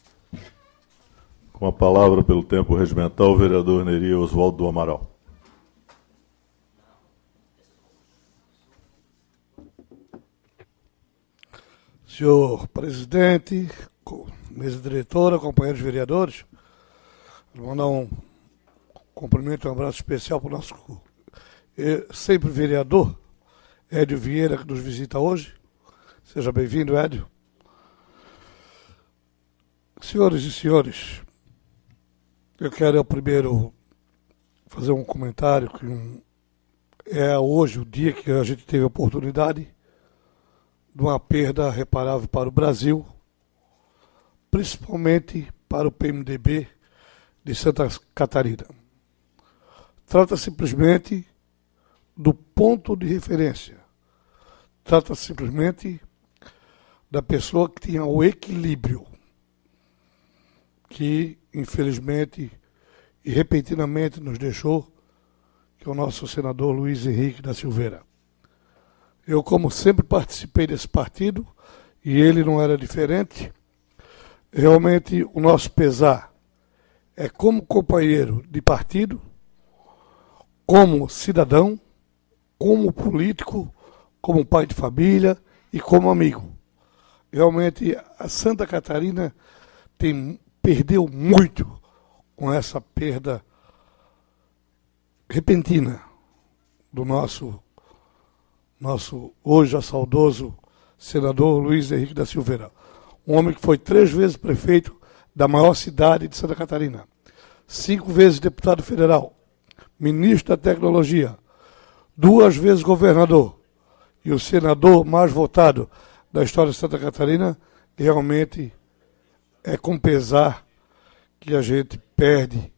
Com a palavra, pelo tempo regimental, o vereador Neri Oswaldo do Amaral. Senhor presidente, mesa diretora, companheiros vereadores, vou mandar um cumprimento e um abraço especial para o nosso sempre vereador, Édio Vieira, que nos visita hoje. Seja bem-vindo, Édio. Senhoras e senhores, eu quero primeiro fazer um comentário que é hoje o dia que a gente teve a oportunidade de uma perda reparável para o Brasil, principalmente para o PMDB de Santa Catarina. Trata simplesmente do ponto de referência. Trata simplesmente da pessoa que tinha o equilíbrio, que infelizmente e repentinamente nos deixou, que é o nosso senador Luiz Henrique da Silveira. Eu, como sempre participei desse partido, e ele não era diferente, realmente o nosso pesar é como companheiro de partido, como cidadão, como político, como pai de família e como amigo. Realmente a Santa Catarina perdeu muito com essa perda repentina do nosso hoje já saudoso senador Luiz Henrique da Silveira. Um homem que foi 3 vezes prefeito da maior cidade de Santa Catarina, 5 vezes deputado federal, ministro da Tecnologia, 2 vezes governador e o senador mais votado da história de Santa Catarina. Realmente é com pesar que a gente perde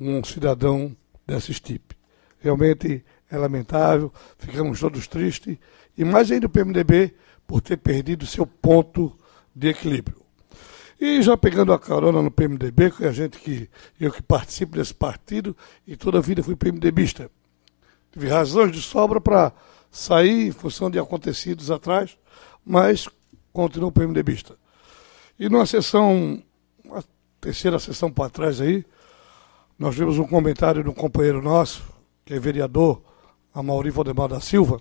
um cidadão dessa estipe. Realmente é lamentável, ficamos todos tristes, e mais ainda o PMDB por ter perdido seu ponto de equilíbrio. E já pegando a carona no PMDB, que eu que participo desse partido e toda a vida fui PMDBista. Tive razões de sobra para sair em função de acontecidos atrás, mas continuo PMDBista. E numa sessão, a terceira sessão para trás aí, nós vimos um comentário de um companheiro nosso, que é vereador, Amaury Valdemar da Silva,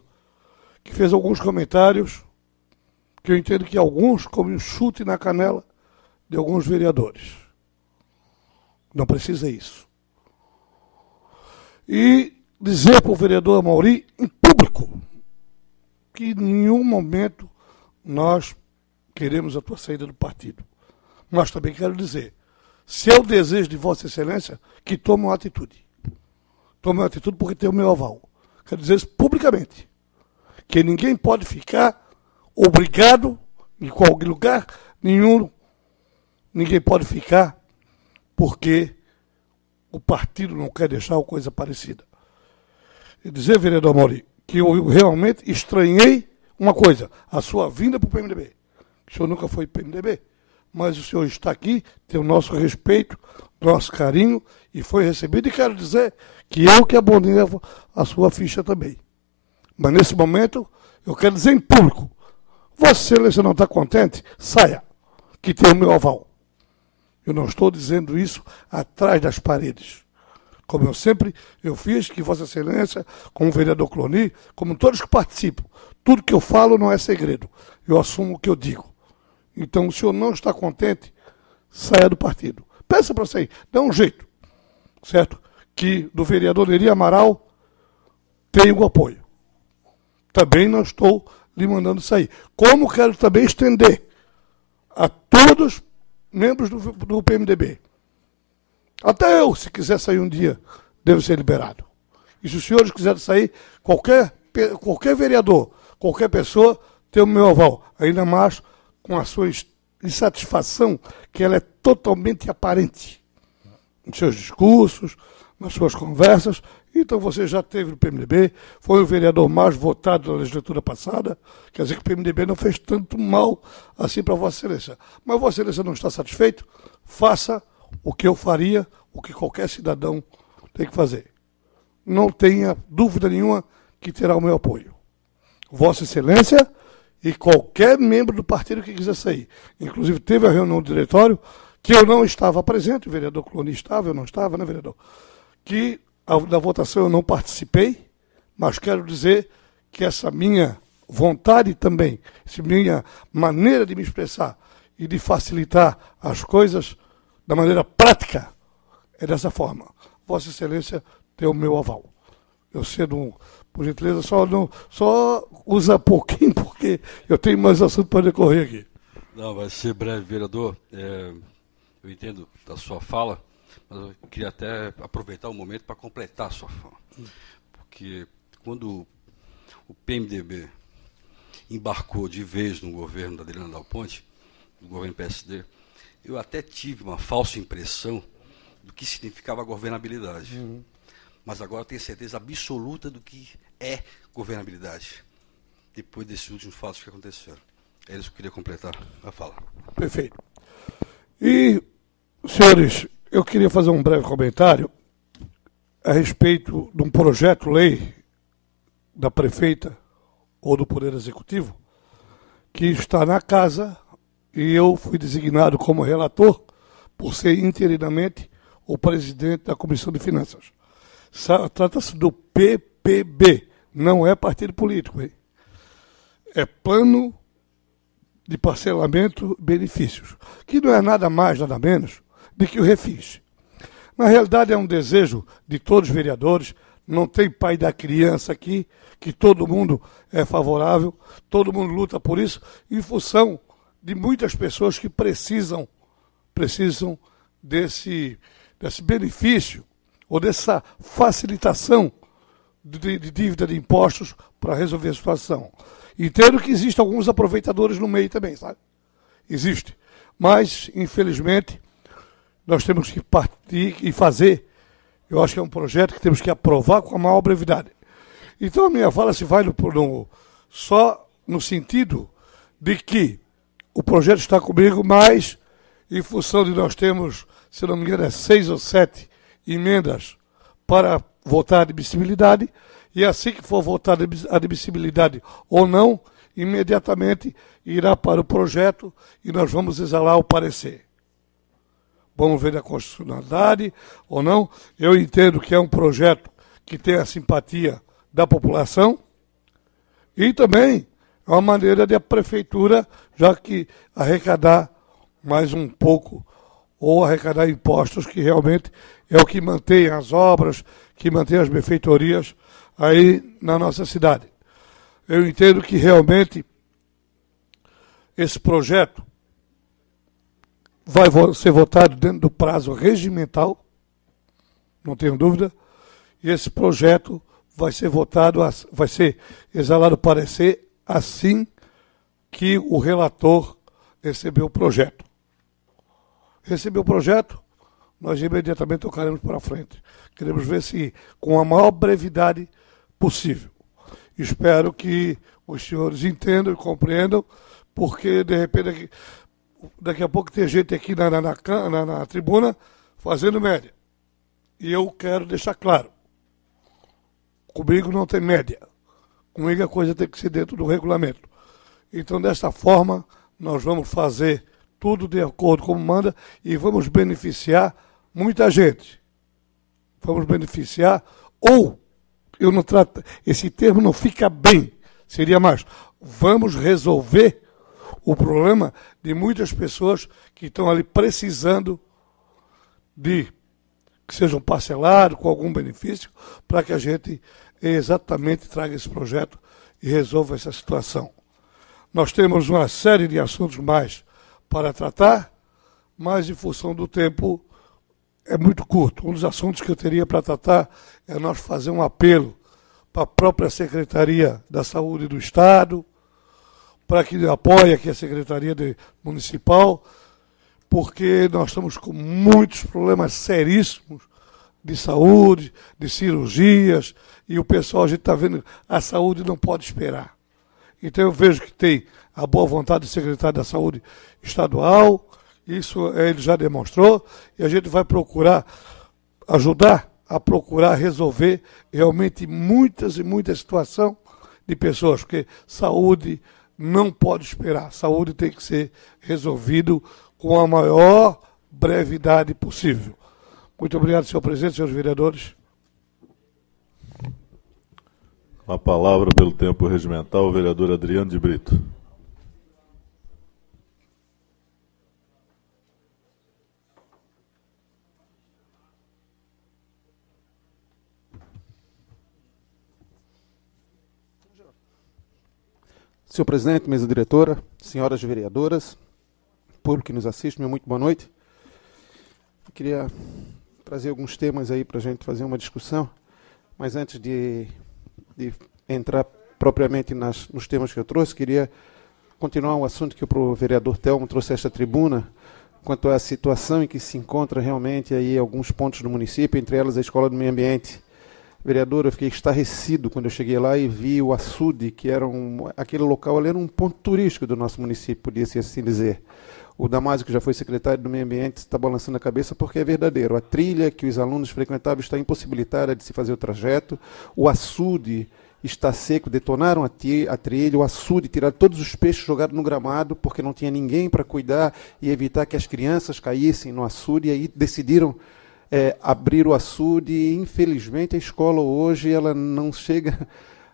que fez alguns comentários que eu entendo que alguns como um chute na canela de alguns vereadores. Não precisa isso. E dizer para o vereador Amaury, em público, que em nenhum momento nós queremos a tua saída do partido. Mas também quero dizer, se é o desejo de Vossa Excelência, que tome uma atitude. Tome uma atitude porque tem o meu aval. Quero dizer isso publicamente. Que ninguém pode ficar obrigado, em qualquer lugar nenhum, ninguém pode ficar porque o partido não quer deixar uma coisa parecida. E dizer, vereador Amaury, que eu realmente estranhei uma coisa, a sua vinda para o PMDB. O senhor nunca foi PMDB, mas o senhor está aqui, tem o nosso respeito, nosso carinho, e foi recebido, e quero dizer que eu que abonei a sua ficha também. Mas nesse momento, eu quero dizer em público, Vossa Excelência não está contente? Saia, que tem o meu aval. Eu não estou dizendo isso atrás das paredes. Como eu fiz, que Vossa Excelência, como o vereador Cloni, como todos que participam, tudo que eu falo não é segredo. Eu assumo o que eu digo. Então, se o senhor não está contente, saia do partido. Peça para sair, dá um jeito, certo? Que do vereador Neri Amaral tenha o apoio. Também não estou lhe mandando sair. Como quero também estender a todos membros do PMDB. Até eu, se quiser sair um dia, devo ser liberado. E se os senhores quiserem sair, qualquer vereador, qualquer pessoa, tem o meu aval. Ainda mais com a sua insatisfação, que ela é totalmente aparente. Nos seus discursos, nas suas conversas. Então você já teve no PMDB, foi o vereador mais votado na legislatura passada, quer dizer que o PMDB não fez tanto mal assim para Vossa Excelência. Mas Vossa Excelência não está satisfeito? Faça o que eu faria, o que qualquer cidadão tem que fazer. Não tenha dúvida nenhuma que terá o meu apoio. Vossa Excelência e qualquer membro do partido que quiser sair. Inclusive teve a reunião do diretório, que eu não estava presente, o vereador Cloni estava, eu não estava, né, vereador? Que da votação eu não participei, mas quero dizer que essa minha vontade também, essa minha maneira de me expressar e de facilitar as coisas da maneira prática, é dessa forma. Vossa Excelência tem o meu aval. Eu cedo, por gentileza, só usa pouquinho, porque eu tenho mais assunto para decorrer aqui. Não, vai ser breve, vereador. Eu entendo da sua fala, mas eu queria até aproveitar o momento para completar a sua fala. Porque quando o PMDB embarcou de vez no governo da Adriana Dal Ponte, do governo PSD, eu até tive uma falsa impressão do que significava governabilidade. Mas agora eu tenho certeza absoluta do que é governabilidade, depois desses últimos fatos que aconteceram. É isso que eu queria completar a fala. Perfeito. E, senhores, eu queria fazer um breve comentário a respeito de um projeto-lei da prefeita ou do Poder Executivo que está na casa e eu fui designado como relator por ser interinamente o presidente da Comissão de Finanças. Trata-se do PPB, não é partido político, hein? É Plano de Parcelamento Benefícios, que não é nada mais, nada menos do que o Refis. Na realidade, é um desejo de todos os vereadores, não tem pai da criança aqui, que todo mundo é favorável, todo mundo luta por isso, em função de muitas pessoas que precisam desse benefício, ou dessa facilitação de dívida de impostos para resolver a situação. Entendo que existem alguns aproveitadores no meio também, sabe? Existe. Mas, infelizmente, nós temos que partir e fazer. Eu acho que é um projeto que temos que aprovar com a maior brevidade. Então, a minha fala se vai só no sentido de que o projeto está comigo, mas, em função de nós termos, se não me engano, 6 ou 7 emendas para votar a admissibilidade, e assim que for votada a admissibilidade ou não, imediatamente irá para o projeto e nós vamos exalar o parecer. Vamos ver a constitucionalidade ou não. Eu entendo que é um projeto que tem a simpatia da população e também é uma maneira de a prefeitura, já que arrecadar mais um pouco ou arrecadar impostos, que realmente é o que mantém as obras, que mantém as benfeitorias aí na nossa cidade. Eu entendo que realmente esse projeto vai ser votado dentro do prazo regimental, não tenho dúvida, e esse projeto vai ser votado, vai ser exalado o parecer assim que o relator receber o projeto. Recebeu o projeto, nós imediatamente tocaremos para frente. Queremos ver se, com a maior brevidade possível. Espero que os senhores entendam e compreendam, porque, de repente, daqui a pouco tem gente aqui na tribuna fazendo média. E eu quero deixar claro, comigo não tem média. Comigo a coisa tem que ser dentro do regulamento. Então, dessa forma, nós vamos fazer tudo de acordo com manda e vamos beneficiar muita gente. Vamos beneficiar, ou, eu não trato, esse termo não fica bem, seria mais, vamos resolver o problema de muitas pessoas que estão ali precisando de que sejam parcelados com algum benefício, para que a gente exatamente traga esse projeto e resolva essa situação. Nós temos uma série de assuntos mais para tratar, mas em função do tempo é muito curto. Um dos assuntos que eu teria para tratar é nós fazer um apelo para a própria Secretaria da Saúde do Estado, para que apoie aqui a Secretaria Municipal, porque nós estamos com muitos problemas seríssimos de saúde, de cirurgias, e o pessoal, a gente está vendo, a saúde não pode esperar. Então eu vejo que tem a boa vontade do secretário da Saúde estadual, isso ele já demonstrou, e a gente vai procurar ajudar a procurar resolver realmente muitas e muitas situações de pessoas, porque saúde não pode esperar, saúde tem que ser resolvido com a maior brevidade possível. Muito obrigado, senhor presidente, senhores vereadores. A palavra, pelo tempo regimental, o vereador Adriano de Brito. Senhor presidente, mesa diretora, senhoras vereadoras, público que nos assiste, meu muito boa noite. Eu queria trazer alguns temas aí para a gente fazer uma discussão, mas antes de entrar propriamente nos temas que eu trouxe, queria continuar um assunto que o vereador Telmo trouxe a esta tribuna, quanto à situação em que se encontra realmente aí alguns pontos do município, entre elas a Escola do Meio Ambiente. Vereador, eu fiquei estarrecido quando eu cheguei lá e vi o açude, que era aquele local ali era um ponto turístico do nosso município, podia-se assim dizer. O Damásio, que já foi secretário do Meio Ambiente, está balançando a cabeça porque é verdadeiro. A trilha que os alunos frequentavam está impossibilitada de se fazer o trajeto. O açude está seco, detonaram a trilha, o açude, tiraram todos os peixes, jogaram no gramado, porque não tinha ninguém para cuidar e evitar que as crianças caíssem no açude, e aí decidiram abrir o açude, e infelizmente a escola hoje ela não chega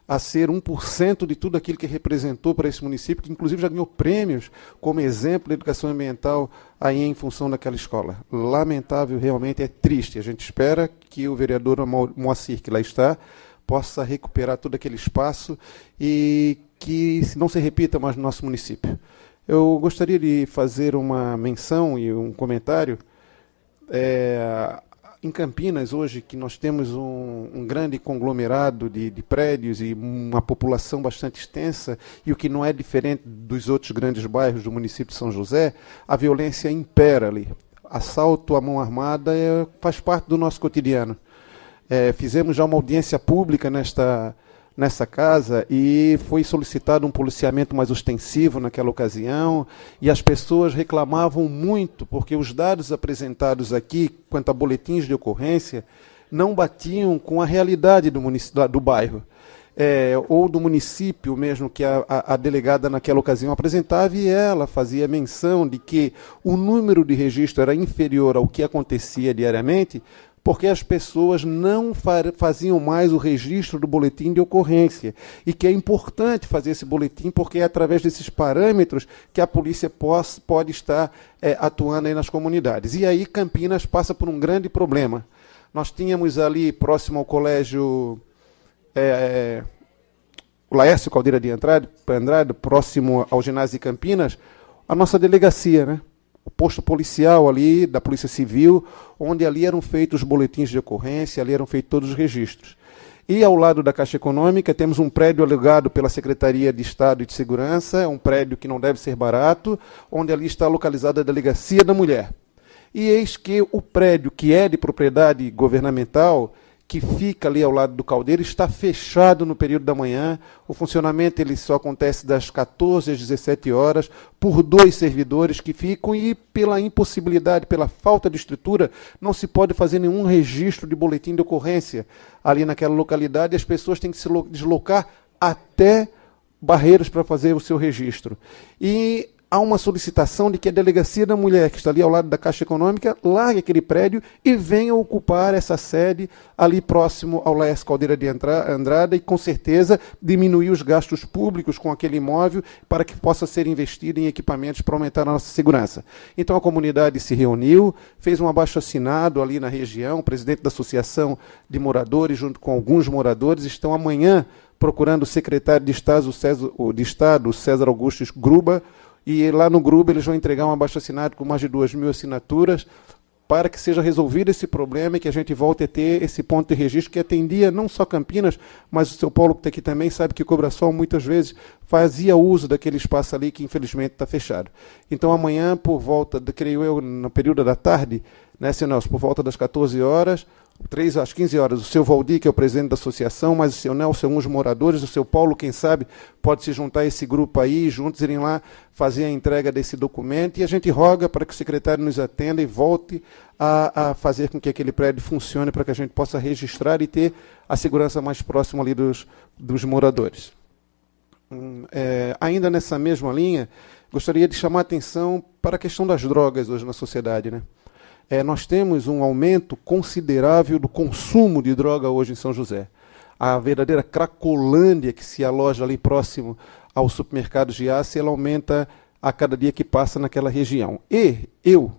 a ser 1% de tudo aquilo que representou para esse município, que inclusive já ganhou prêmios como exemplo de educação ambiental aí em função daquela escola. Lamentável, realmente é triste. A gente espera que o vereador Moacir, que lá está, possa recuperar todo aquele espaço e que não se repita mais no nosso município. Eu gostaria de fazer uma menção e um comentário. Em Campinas, hoje, que nós temos um grande conglomerado de prédios e uma população bastante extensa, e o que não é diferente dos outros grandes bairros do município de São José, a violência impera ali. Assalto à mão armada faz parte do nosso cotidiano. Fizemos já uma audiência pública nessa casa e foi solicitado um policiamento mais ostensivo naquela ocasião, e as pessoas reclamavam muito, porque os dados apresentados aqui, quanto a boletins de ocorrência, não batiam com a realidade do bairro, ou do município mesmo, que a delegada naquela ocasião apresentava, e ela fazia menção de que o número de registro era inferior ao que acontecia diariamente, porque as pessoas não faziam mais o registro do boletim de ocorrência, e que é importante fazer esse boletim, porque é através desses parâmetros que a polícia pode estar atuando aí nas comunidades. E aí Campinas passa por um grande problema. Nós tínhamos ali, próximo ao colégio Laércio Caldeira de Andrade, próximo ao ginásio de Campinas, a nossa delegacia, né? O posto policial ali, da Polícia Civil, onde ali eram feitos os boletins de ocorrência, ali eram feitos todos os registros. E ao lado da Caixa Econômica temos um prédio alugado pela Secretaria de Estado e de Segurança, um prédio que não deve ser barato, onde ali está localizada a Delegacia da Mulher. E eis que o prédio, que é de propriedade governamental, que fica ali ao lado do Caldeira, está fechado no período da manhã. O funcionamento ele só acontece das 14 às 17 horas, por 2 servidores que ficam, e pela impossibilidade, pela falta de estrutura, não se pode fazer nenhum registro de boletim de ocorrência ali naquela localidade. As pessoas têm que se deslocar até Barreiros para fazer o seu registro. E há uma solicitação de que a Delegacia da Mulher, que está ali ao lado da Caixa Econômica, largue aquele prédio e venha ocupar essa sede ali próximo ao Laércio Caldeira de Andrade, e com certeza diminuir os gastos públicos com aquele imóvel para que possa ser investido em equipamentos para aumentar a nossa segurança. Então a comunidade se reuniu, fez um abaixo-assinado ali na região, o presidente da Associação de Moradores, junto com alguns moradores, estão amanhã procurando o secretário de Estado, César Augusto Gruba, e lá no Grupo eles vão entregar um abaixo-assinado com mais de 2.000 assinaturas para que seja resolvido esse problema e que a gente volte a ter esse ponto de registro que atendia não só Campinas, mas o seu Paulo, que está aqui também, sabe que Cobrasol muitas vezes fazia uso daquele espaço ali que infelizmente está fechado. Então amanhã, por volta, creio eu, no período da tarde, né, senhor Nelson, por volta das 14 horas, 3 às 15 horas, o seu Valdir, que é o presidente da associação, mas o seu Nelson, alguns moradores, o seu Paulo, quem sabe, pode se juntar a esse grupo aí, juntos irem lá fazer a entrega desse documento, e a gente roga para que o secretário nos atenda e volte a fazer com que aquele prédio funcione, para que a gente possa registrar e ter a segurança mais próxima ali dos moradores. Ainda nessa mesma linha, gostaria de chamar a atenção para a questão das drogas hoje na sociedade, né? Nós temos um aumento considerável do consumo de droga hoje em São José. A verdadeira cracolândia que se aloja ali próximo aos supermercados de aço, ela aumenta a cada dia que passa naquela região. E eu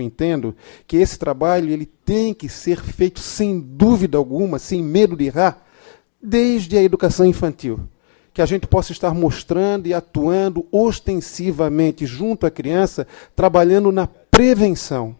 entendo que esse trabalho ele tem que ser feito sem dúvida alguma, sem medo de errar, desde a educação infantil. Que a gente possa estar mostrando e atuando ostensivamente junto à criança, trabalhando na prevenção.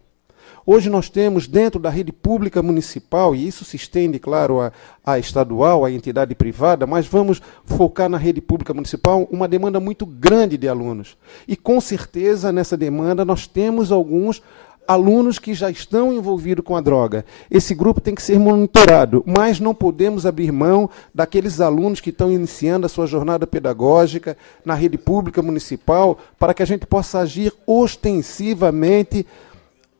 Hoje nós temos dentro da rede pública municipal, e isso se estende, claro, à estadual, à entidade privada, mas vamos focar na rede pública municipal, uma demanda muito grande de alunos. E com certeza nessa demanda nós temos alguns alunos que já estão envolvidos com a droga. Esse grupo tem que ser monitorado, mas não podemos abrir mão daqueles alunos que estão iniciando a sua jornada pedagógica na rede pública municipal, para que a gente possa agir ostensivamente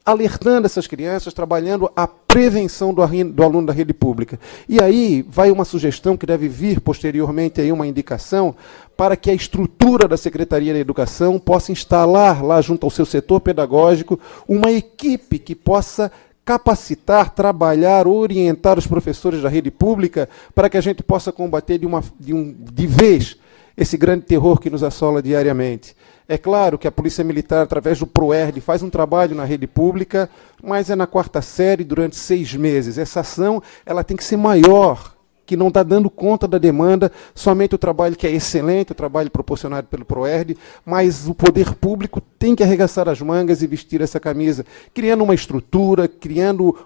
alertando essas crianças, trabalhando a prevenção do aluno da rede pública. E aí vai uma sugestão que deve vir posteriormente, aí uma indicação, para que a estrutura da Secretaria da Educação possa instalar lá junto ao seu setor pedagógico uma equipe que possa capacitar, trabalhar, orientar os professores da rede pública para que a gente possa combater de vez esse grande terror que nos assola diariamente. É claro que a Polícia Militar, através do PROERD, faz um trabalho na rede pública, mas é na 4ª série durante 6 meses. Essa ação ela tem que ser maior, que não está dando conta da demanda, somente o trabalho que é excelente, o trabalho proporcionado pelo PROERD, mas o poder público tem que arregaçar as mangas e vestir essa camisa, criando uma estrutura,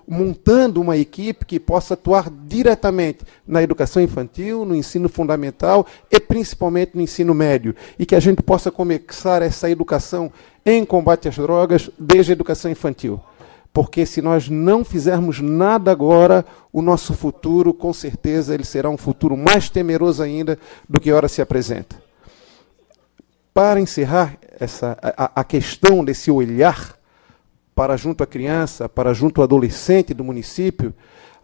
montando uma equipe que possa atuar diretamente na educação infantil, no ensino fundamental e principalmente no ensino médio, e que a gente possa começar essa educação em combate às drogas desde a educação infantil. Porque se nós não fizermos nada agora, o nosso futuro, com certeza, ele será um futuro mais temeroso ainda do que ora se apresenta. Para encerrar a questão desse olhar para junto à criança, para junto ao adolescente do município,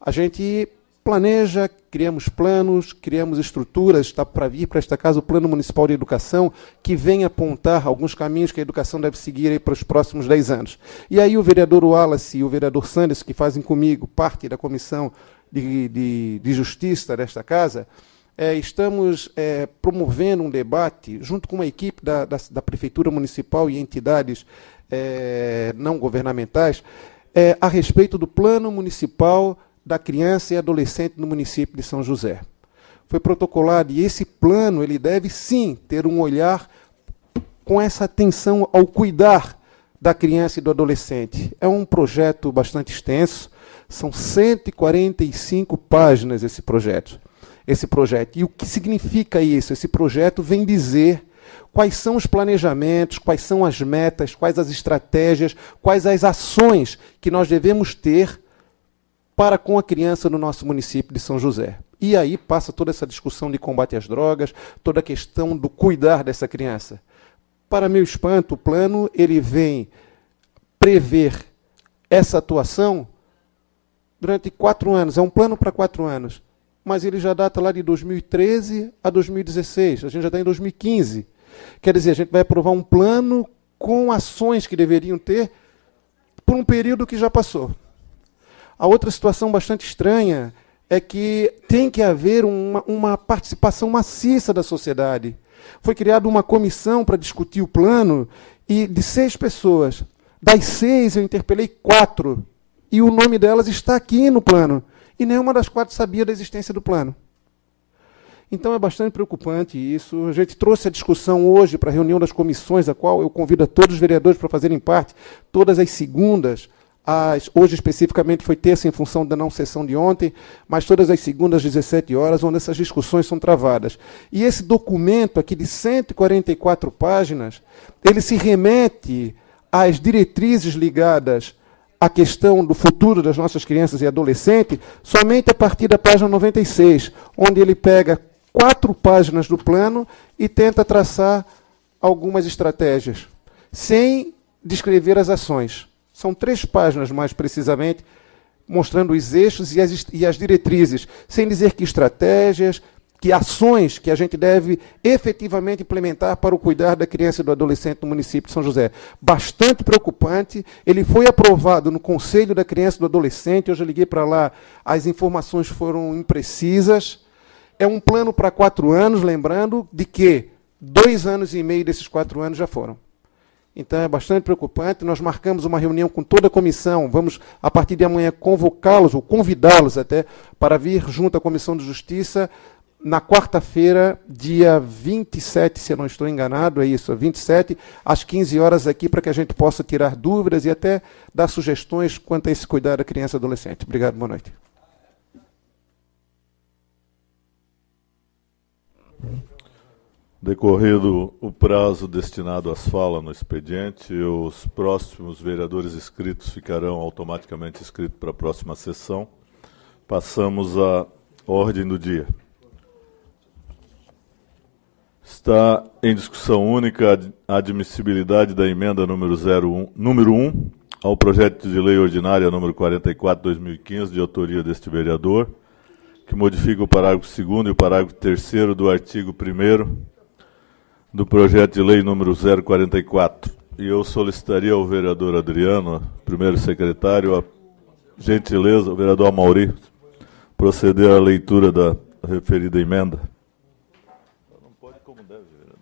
a gente planeja, criamos planos, criamos estruturas, está para vir para esta casa o Plano Municipal de Educação, que vem apontar alguns caminhos que a educação deve seguir aí para os próximos 10 anos. E aí o vereador Wallace e o vereador Sanders, que fazem comigo parte da Comissão de Justiça desta casa, estamos promovendo um debate, junto com uma equipe da Prefeitura Municipal e entidades não governamentais, a respeito do Plano Municipal da Criança e Adolescente no município de São José. Foi protocolado, e esse plano ele deve, sim, ter um olhar com essa atenção ao cuidar da criança e do adolescente. É um projeto bastante extenso, são 145 páginas esse projeto. E o que significa isso? Esse projeto vem dizer quais são os planejamentos, quais são as metas, quais as estratégias, quais as ações que nós devemos ter para com a criança no nosso município de São José. E aí passa toda essa discussão de combate às drogas, toda a questão do cuidar dessa criança. Para meu espanto, o plano ele vem prever essa atuação durante 4 anos. É um plano para 4 anos, mas ele já data lá de 2013 a 2016. A gente já está em 2015. Quer dizer, a gente vai aprovar um plano com ações que deveriam ter por um período que já passou. A outra situação bastante estranha é que tem que haver uma participação maciça da sociedade. Foi criada uma comissão para discutir o plano, e de 6 pessoas, das 6 eu interpelei 4, e o nome delas está aqui no plano, e nenhuma das 4 sabia da existência do plano. Então é bastante preocupante isso. A gente trouxe a discussão hoje para a reunião das comissões, a qual eu convido a todos os vereadores para fazerem parte, todas as segundas. Hoje especificamente foi terça em função da não sessão de ontem, mas todas as segundas às 17 horas, onde essas discussões são travadas. E esse documento aqui de 144 páginas, ele se remete às diretrizes ligadas à questão do futuro das nossas crianças e adolescentes, somente a partir da página 96, onde ele pega 4 páginas do plano e tenta traçar algumas estratégias, sem descrever as ações. São 3 páginas, mais precisamente, mostrando os eixos e as diretrizes, sem dizer que estratégias, que ações que a gente deve efetivamente implementar para o cuidar da criança e do adolescente no município de São José. Bastante preocupante. Ele foi aprovado no Conselho da Criança e do Adolescente. Eu já liguei para lá, as informações foram imprecisas. É um plano para 4 anos, lembrando de que 2 anos e meio desses 4 anos já foram. Então é bastante preocupante. Nós marcamos uma reunião com toda a comissão. Vamos, a partir de amanhã, convocá-los, ou convidá-los até, para vir junto à Comissão de Justiça, na quarta-feira, dia 27, se eu não estou enganado, é isso, 27, às 15 horas aqui, para que a gente possa tirar dúvidas e até dar sugestões quanto a esse cuidar da criança e adolescente. Obrigado, boa noite. Decorrido o prazo destinado às falas no expediente, os próximos vereadores inscritos ficarão automaticamente inscritos para a próxima sessão. Passamos à ordem do dia. Está em discussão única a admissibilidade da emenda número 1 ao projeto de lei ordinária número 44/2015, de autoria deste vereador, que modifica o parágrafo 2º e o parágrafo 3º do artigo 1º do projeto de lei número 044. E eu solicitaria ao vereador Adriano, primeiro secretário, a gentileza, o vereador Amauri, proceder à leitura da referida emenda. Não pode como deve, vereador.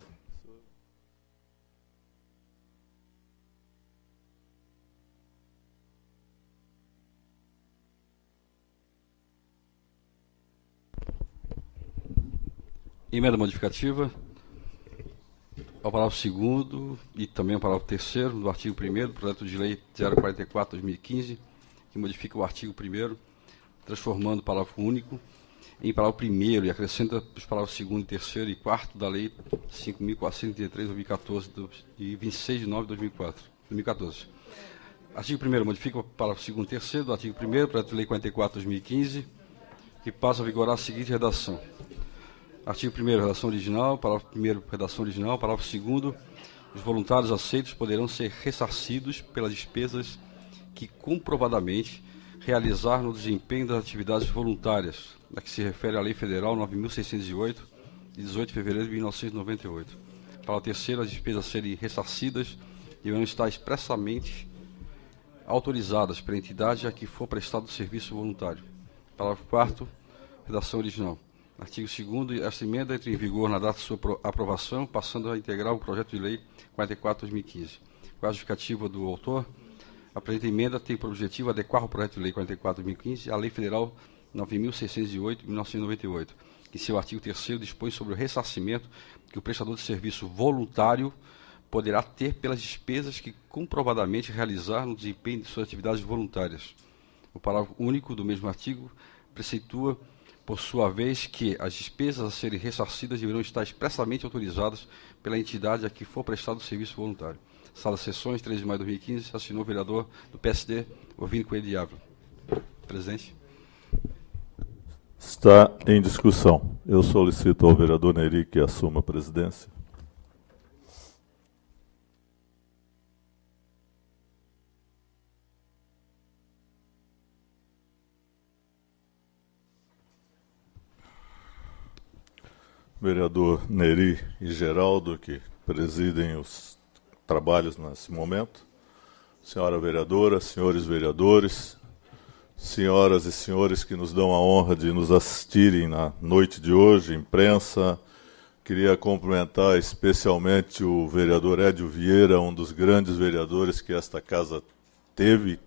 Emenda modificativa ao parágrafo 2º e também ao parágrafo 3º do artigo 1º do projeto de lei 044/2015, que modifica o artigo 1º, transformando o parágrafo único em parágrafo 1º e acrescenta os parágrafos 2º, 3º e 4º da lei 5.433/2014, de 26 de nove de 2014. Artigo 1º modifica o parágrafo 2º e 3º do artigo 1º do projeto de lei 44/2015, que passa a vigorar a seguinte redação. Artigo 1º, redação original, parágrafo 1º, redação original, parágrafo 2º, os voluntários aceitos poderão ser ressarcidos pelas despesas que comprovadamente realizar no desempenho das atividades voluntárias, a que se refere à Lei Federal 9.608, de 18 de fevereiro de 1998. Parágrafo 3º, as despesas a serem ressarcidas deverão estar expressamente autorizadas pela entidade a que for prestado o serviço voluntário. Parágrafo 4º, redação original. Artigo 2º, esta emenda entra em vigor na data de sua aprovação, passando a integrar o projeto de lei 44/2015. Com a justificativa do autor, a presente emenda tem por objetivo adequar o projeto de lei 44/2015 à Lei Federal 9.608, de 1998, que seu artigo 3º dispõe sobre o ressarcimento que o prestador de serviço voluntário poderá ter pelas despesas que comprovadamente realizar no desempenho de suas atividades voluntárias. O parágrafo único do mesmo artigo preceitua, por sua vez, que as despesas a serem ressarcidas deverão estar expressamente autorizadas pela entidade a que for prestado o serviço voluntário. Sala de Sessões, 13 de maio de 2015, assinou o vereador do PSD, Ovino Coelho de Ávila. Presidente. Está em discussão. Eu solicito ao vereador Neri que assuma a presidência. Vereador Neri e Geraldo, que presidem os trabalhos nesse momento. Senhora vereadora, senhores vereadores, senhoras e senhores que nos dão a honra de nos assistirem na noite de hoje, imprensa. Queria cumprimentar especialmente o vereador Édio Vieira, um dos grandes vereadores que esta casa teve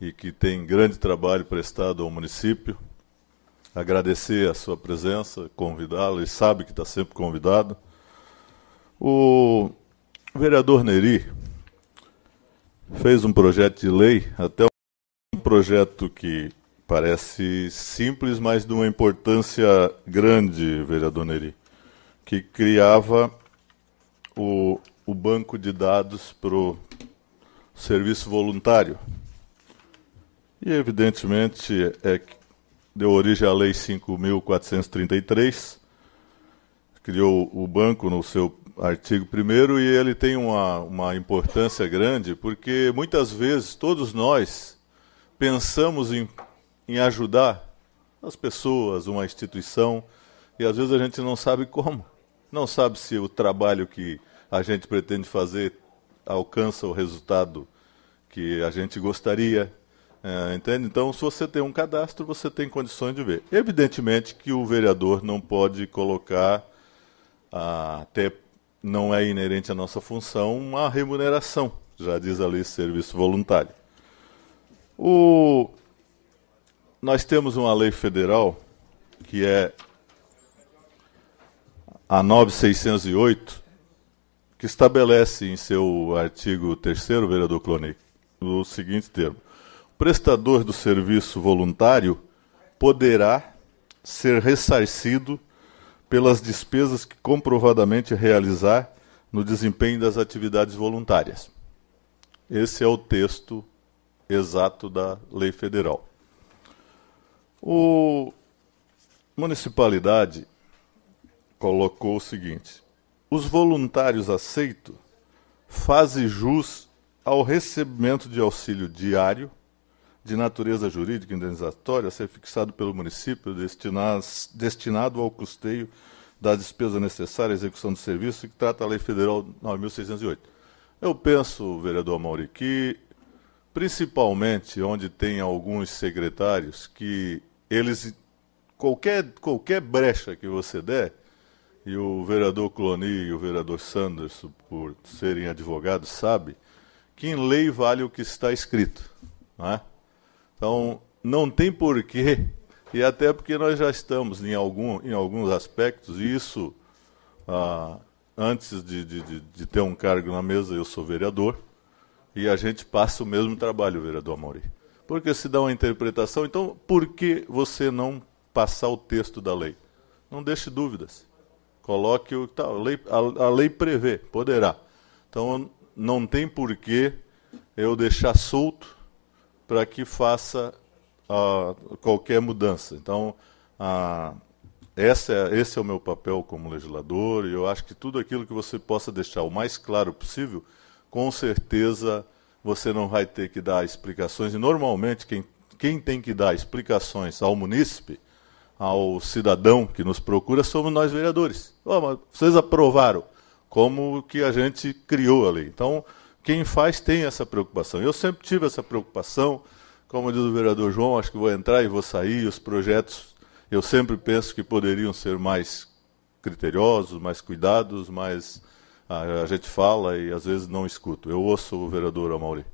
e que tem grande trabalho prestado ao município. Agradecer a sua presença, convidá-lo, ele sabe que está sempre convidado. O vereador Neri fez um projeto de lei, até um projeto que parece simples, mas de uma importância grande, vereador Neri, que criava o banco de dados para o serviço voluntário. E, evidentemente, deu origem à Lei 5.433, criou o banco no seu artigo 1º, e ele tem uma importância grande, porque muitas vezes todos nós pensamos em ajudar as pessoas, uma instituição, e às vezes a gente não sabe como. Não sabe se o trabalho que a gente pretende fazer alcança o resultado que a gente gostaria. Entende? Então, se você tem um cadastro, você tem condições de ver. Evidentemente que o vereador não pode colocar, até não é inerente à nossa função, uma remuneração, já diz ali, serviço voluntário. Nós temos uma lei federal, que é a 9.608, que estabelece em seu artigo 3º, vereador Cloney, o seguinte termo: o prestador do serviço voluntário poderá ser ressarcido pelas despesas que comprovadamente realizar no desempenho das atividades voluntárias. Esse é o texto exato da lei federal. A municipalidade colocou o seguinte: os voluntários aceitos fazem jus ao recebimento de auxílio diário de natureza jurídica indenizatória a ser fixado pelo município destinado ao custeio das despesas necessárias à execução do serviço, que trata a Lei Federal 9.608. Eu penso, vereador Amaury, que principalmente onde tem alguns secretários que eles, qualquer brecha que você der, e o vereador Cloni e o vereador Sanders, por serem advogados, sabe que em lei vale o que está escrito, não é? Então, não tem porquê, e até porque nós já estamos em alguns aspectos, e isso, antes de ter um cargo na mesa, eu sou vereador, e a gente passa o mesmo trabalho, vereador Amaury. Porque se dá uma interpretação, então, por que você não passar o texto da lei? Não deixe dúvidas. Coloque o que a lei prevê, poderá. Então, não tem porquê eu deixar solto para que faça qualquer mudança. Então, esse é o meu papel como legislador, e eu acho que tudo aquilo que você possa deixar o mais claro possível, com certeza você não vai ter que dar explicações, e normalmente quem tem que dar explicações ao munícipe, ao cidadão que nos procura, somos nós vereadores. Mas vocês aprovaram, como que a gente criou a lei. Então, quem faz tem essa preocupação. Eu sempre tive essa preocupação, como diz o vereador João, acho que vou entrar e vou sair, os projetos, eu sempre penso que poderiam ser mais criteriosos, mais cuidados, mas a gente fala e às vezes não escuto. Eu ouço o vereador Amaury.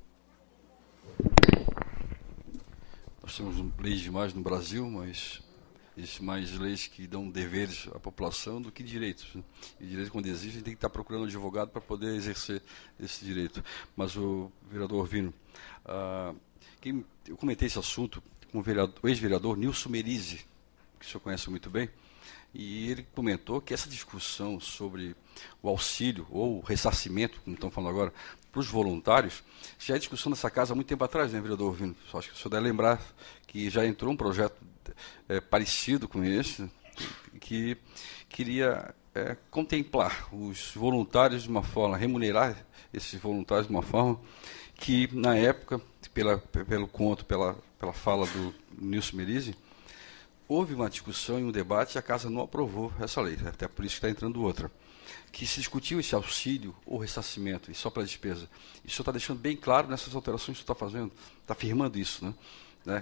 Nós temos leis demais no Brasil, mas existem mais leis que dão deveres à população do que direitos, né? E direitos, quando existem, tem que estar procurando um advogado para poder exercer esse direito. Mas o vereador Vino, eu comentei esse assunto com o ex-vereador Nilson Merizzi, que o senhor conhece muito bem, e ele comentou que essa discussão sobre o auxílio ou o ressarcimento, como estão falando agora, para os voluntários, já é discussão nessa casa há muito tempo atrás, né, vereador Vino? Só acho que o senhor deve lembrar que já entrou um projeto parecido com esse, que queria contemplar os voluntários de uma forma, remunerar esses voluntários de uma forma que, na época, pelo conto, pela fala do Nilson Merizzi, houve uma discussão e um debate e a Casa não aprovou essa lei, até por isso que está entrando outra, que se discutiu esse auxílio ou ressarcimento, e só para a despesa. E o senhor está deixando bem claro nessas alterações que o senhor está fazendo, está afirmando isso, né?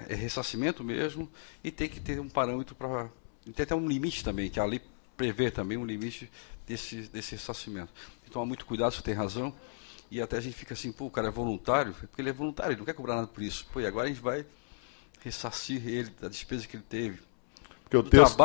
É ressarcimento mesmo, e tem que ter um parâmetro para... Tem até um limite também, que a lei prevê também um limite desse ressarcimento. Então, há muito cuidado, o senhor tem razão, e até a gente fica assim, pô, o cara é voluntário, porque ele é voluntário, ele não quer cobrar nada por isso. Pô, e agora a gente vai ressarcir ele da despesa que ele teve. Porque o texto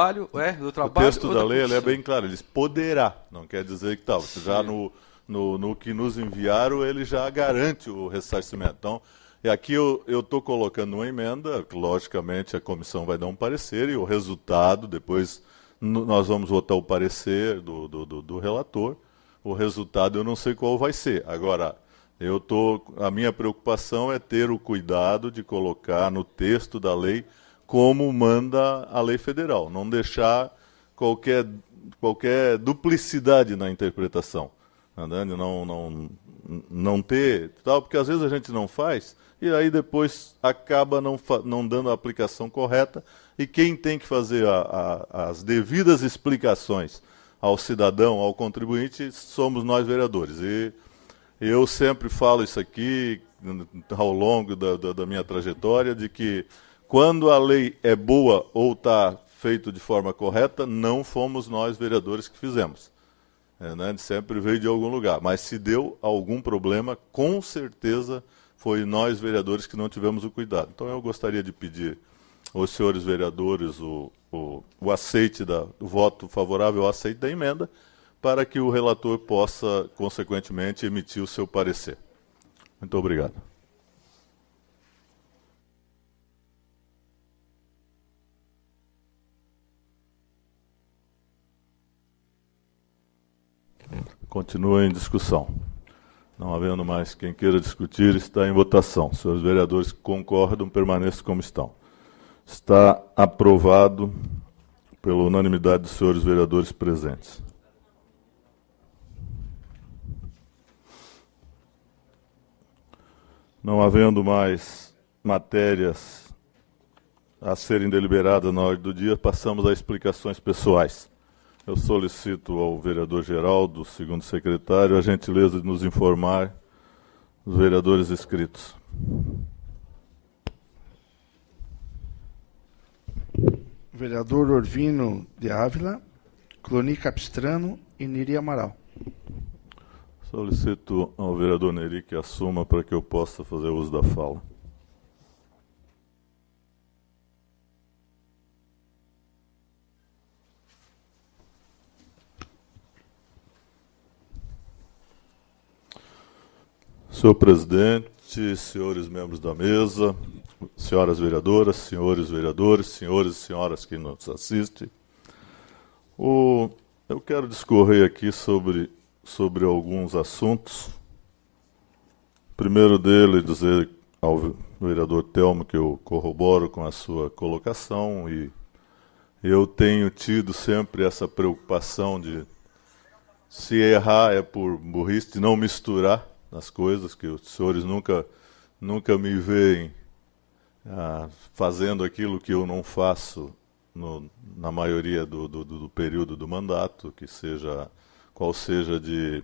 da lei ele é bem claro, ele diz poderá, não quer dizer que tal. Já no que nos enviaram, ele já garante o ressarcimento. Então, e aqui eu estou colocando uma emenda, que logicamente a comissão vai dar um parecer, e o resultado, depois nós vamos votar o parecer do relator, o resultado eu não sei qual vai ser. Agora, a minha preocupação é ter o cuidado de colocar no texto da lei como manda a lei federal, não deixar qualquer duplicidade na interpretação, não ter, tal, porque às vezes a gente não faz e aí depois acaba não dando a aplicação correta, e quem tem que fazer as devidas explicações ao cidadão, ao contribuinte, somos nós vereadores. E eu sempre falo isso aqui ao longo da minha trajetória, de que quando a lei é boa ou está feito de forma correta, não fomos nós vereadores que fizemos. Sempre veio de algum lugar. Mas se deu algum problema, com certeza foi nós vereadores que não tivemos o cuidado. Então eu gostaria de pedir aos senhores vereadores o aceite o voto favorável ao aceite da emenda, para que o relator possa, consequentemente, emitir o seu parecer. Muito obrigado. Continua em discussão. Não havendo mais quem queira discutir, está em votação. Senhores vereadores que concordam, permaneçam como estão. Está aprovado pela unanimidade dos senhores vereadores presentes. Não havendo mais matérias a serem deliberadas na ordem do dia, passamos a explicações pessoais. Eu solicito ao vereador Geraldo, segundo secretário, a gentileza de nos informar os vereadores inscritos. Vereador Orvino de Ávila, Cloni Capistrano e Neri Amaral. Solicito ao vereador Neri que assuma para que eu possa fazer uso da fala. Senhor presidente, senhores membros da mesa, senhoras vereadoras, senhores vereadores, senhores e senhoras que nos assistem, eu quero discorrer aqui sobre alguns assuntos. Primeiro dele, dizer ao vereador Telmo que eu corroboro com a sua colocação e eu tenho tido sempre essa preocupação de, se errar é por burrice, de não misturar as coisas, que os senhores nunca me veem fazendo aquilo que eu não faço na maioria do período do mandato, que seja qual seja de,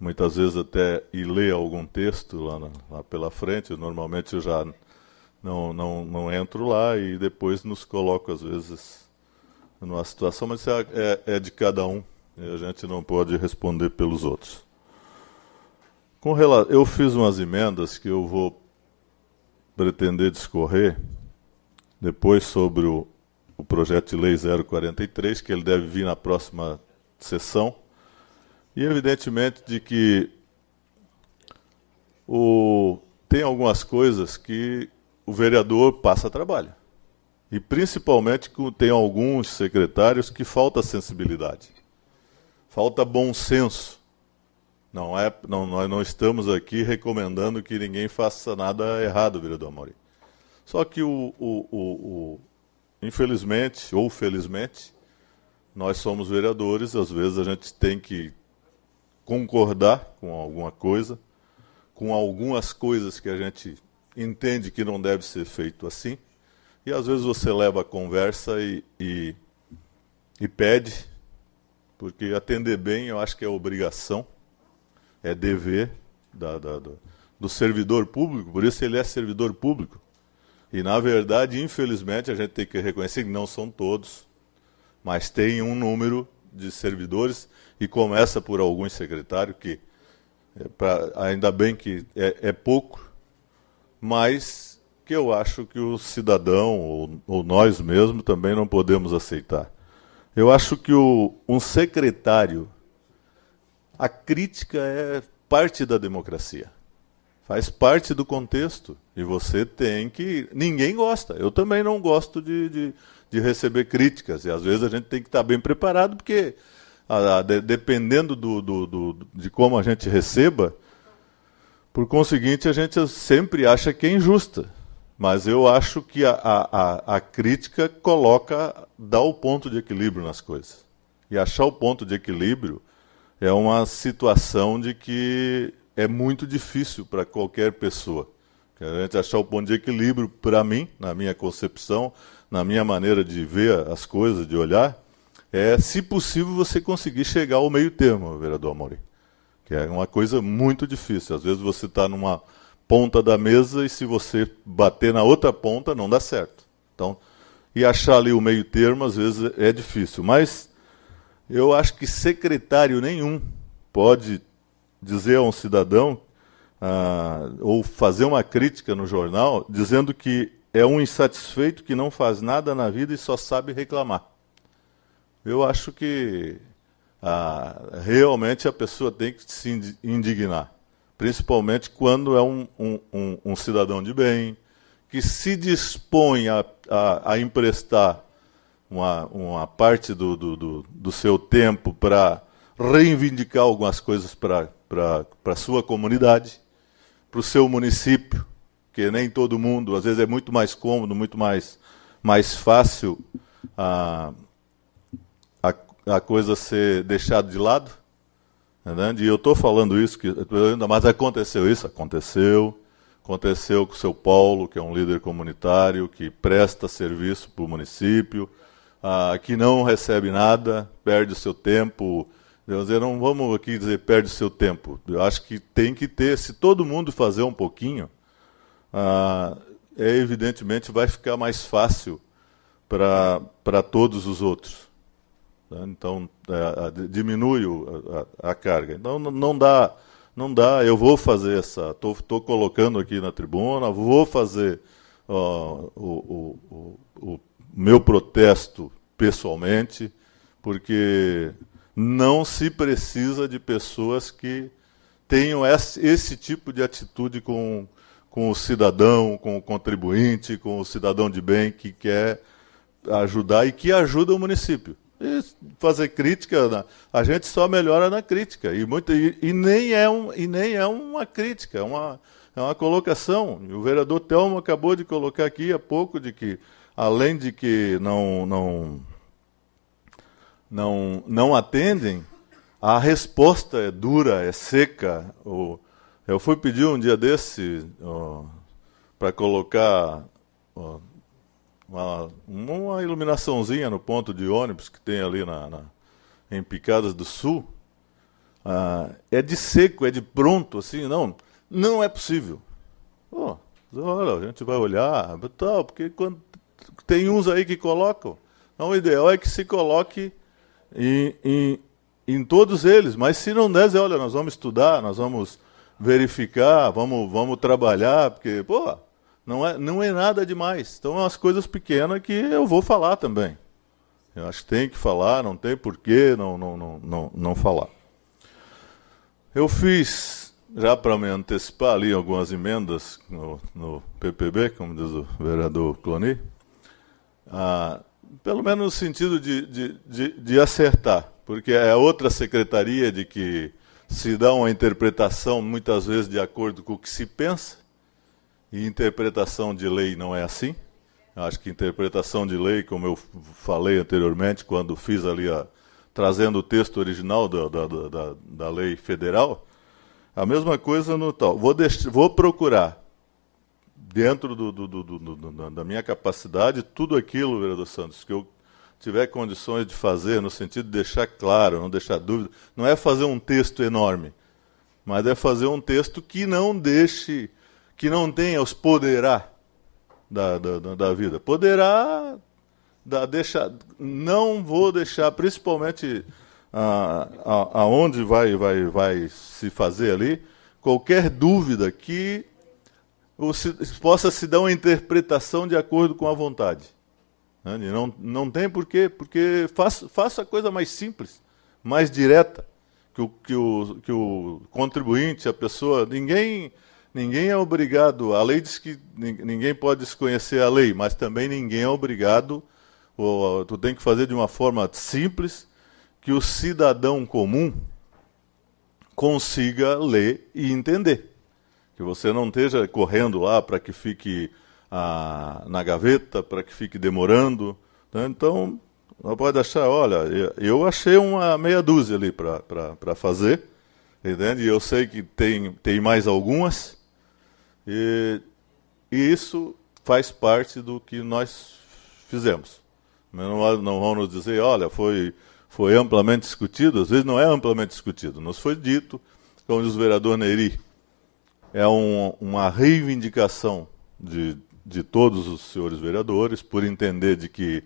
muitas vezes até ir ler algum texto lá pela frente. Normalmente eu já não entro lá e depois nos coloco às vezes numa situação, mas é de cada um, e a gente não pode responder pelos outros. Eu fiz umas emendas que eu vou pretender discorrer depois sobre o projeto de lei 043, que ele deve vir na próxima sessão. E evidentemente de que tem algumas coisas que o vereador passa trabalho. E principalmente tem alguns secretários que falta sensibilidade, falta bom senso. Nós não estamos aqui recomendando que ninguém faça nada errado, vereador Amorim. Só que, infelizmente ou felizmente, nós somos vereadores, às vezes a gente tem que concordar com alguma coisa, com algumas coisas que a gente entende que não deve ser feito assim, e às vezes você leva a conversa e pede, porque atender bem eu acho que é obrigação, é dever do servidor público, por isso ele é servidor público. E, na verdade, infelizmente, a gente tem que reconhecer que não são todos, mas tem um número de servidores, e começa por alguns secretários, que ainda bem que é pouco, mas que eu acho que o cidadão, ou nós mesmos, também não podemos aceitar. Eu acho que um secretário, a crítica é parte da democracia, faz parte do contexto, e você tem que... Ninguém gosta, eu também não gosto de receber críticas, e às vezes a gente tem que estar bem preparado, porque dependendo de como a gente receba, por conseguinte a gente sempre acha que é injusta, mas eu acho que a crítica dá o ponto de equilíbrio nas coisas, e achar o ponto de equilíbrio é uma situação de que é muito difícil para qualquer pessoa. A gente achar o ponto de equilíbrio, para mim, na minha concepção, na minha maneira de ver as coisas, de olhar, é, se possível, você conseguir chegar ao meio termo, vereador Amorim. Que é uma coisa muito difícil. Às vezes você está numa ponta da mesa e se você bater na outra ponta, não dá certo. Então, e achar ali o meio termo, às vezes, é difícil. Mas eu acho que secretário nenhum pode dizer a um cidadão, ou fazer uma crítica no jornal, dizendo que é um insatisfeito que não faz nada na vida e só sabe reclamar. Eu acho que realmente a pessoa tem que se indignar, principalmente quando é um cidadão de bem, que se dispõe a emprestar uma parte do seu tempo para reivindicar algumas coisas para a sua comunidade, para o seu município, que nem todo mundo, às vezes é muito mais cômodo, muito mais fácil a coisa ser deixada de lado. Entendeu? E eu estou falando isso, mas aconteceu isso? Aconteceu. Aconteceu com o seu Paulo, que é um líder comunitário, que presta serviço para o município, que não recebe nada, perde o seu tempo. Não vamos aqui dizer perde o seu tempo. Eu acho que tem que ter, se todo mundo fazer um pouquinho, evidentemente vai ficar mais fácil para todos os outros. Então, diminui a carga. Então, não dá, eu vou fazer estou colocando aqui na tribuna, vou fazer o meu protesto pessoalmente, porque não se precisa de pessoas que tenham esse tipo de atitude com o cidadão, com o contribuinte, com o cidadão de bem que quer ajudar e que ajuda o município. E fazer crítica, a gente só melhora na crítica. E nem é uma crítica, é uma colocação. E o vereador Telmo acabou de colocar aqui há pouco de que, além de que não atendem, a resposta é dura, é seca. Eu fui pedir um dia desse para colocar uma iluminaçãozinha no ponto de ônibus que tem ali em Picadas do Sul. É de seco, é de pronto, assim, não é possível. Olha, a gente vai olhar, tal, porque tem uns aí que colocam. Então, o ideal é que se coloque em todos eles, mas se não der, olha, nós vamos estudar, nós vamos verificar, vamos trabalhar, porque, não é nada demais. Então, é umas coisas pequenas que eu vou falar também. Eu acho que tem que falar, não tem porquê não falar. Eu fiz, já para me antecipar ali, algumas emendas no PPB, como diz o vereador Cloni, pelo menos no sentido de acertar, porque é outra secretaria de que se dá uma interpretação, muitas vezes, de acordo com o que se pensa, e interpretação de lei não é assim. Acho que interpretação de lei, como eu falei anteriormente, quando fiz ali, trazendo o texto original da lei federal, a mesma coisa no tal. Vou procurar, dentro da minha capacidade, tudo aquilo, vereador Santos, que eu tiver condições de fazer, no sentido de deixar claro, não deixar dúvida. Não é fazer um texto enorme, mas é fazer um texto que não tenha os poderá da vida. Poderá não vou deixar, principalmente aonde vai se fazer ali, qualquer dúvida que possa se dar uma interpretação de acordo com a vontade. Não tem porquê, porque faça a coisa mais simples, mais direta, que o contribuinte, a pessoa, ninguém é obrigado, a lei diz que ninguém pode desconhecer a lei, mas também ninguém é obrigado, tu tem que fazer de uma forma simples, que o cidadão comum consiga ler e entender. Que você não esteja correndo lá para que fique na gaveta, para que fique demorando. Né? Então, não pode achar, olha, eu achei uma meia dúzia ali para fazer, entende? E eu sei que tem mais algumas, e isso faz parte do que nós fizemos. Não vão nos dizer, olha, foi amplamente discutido. Às vezes não é amplamente discutido. Nos foi dito, como diz o vereador Neri, é uma reivindicação de todos os senhores vereadores, por entender de que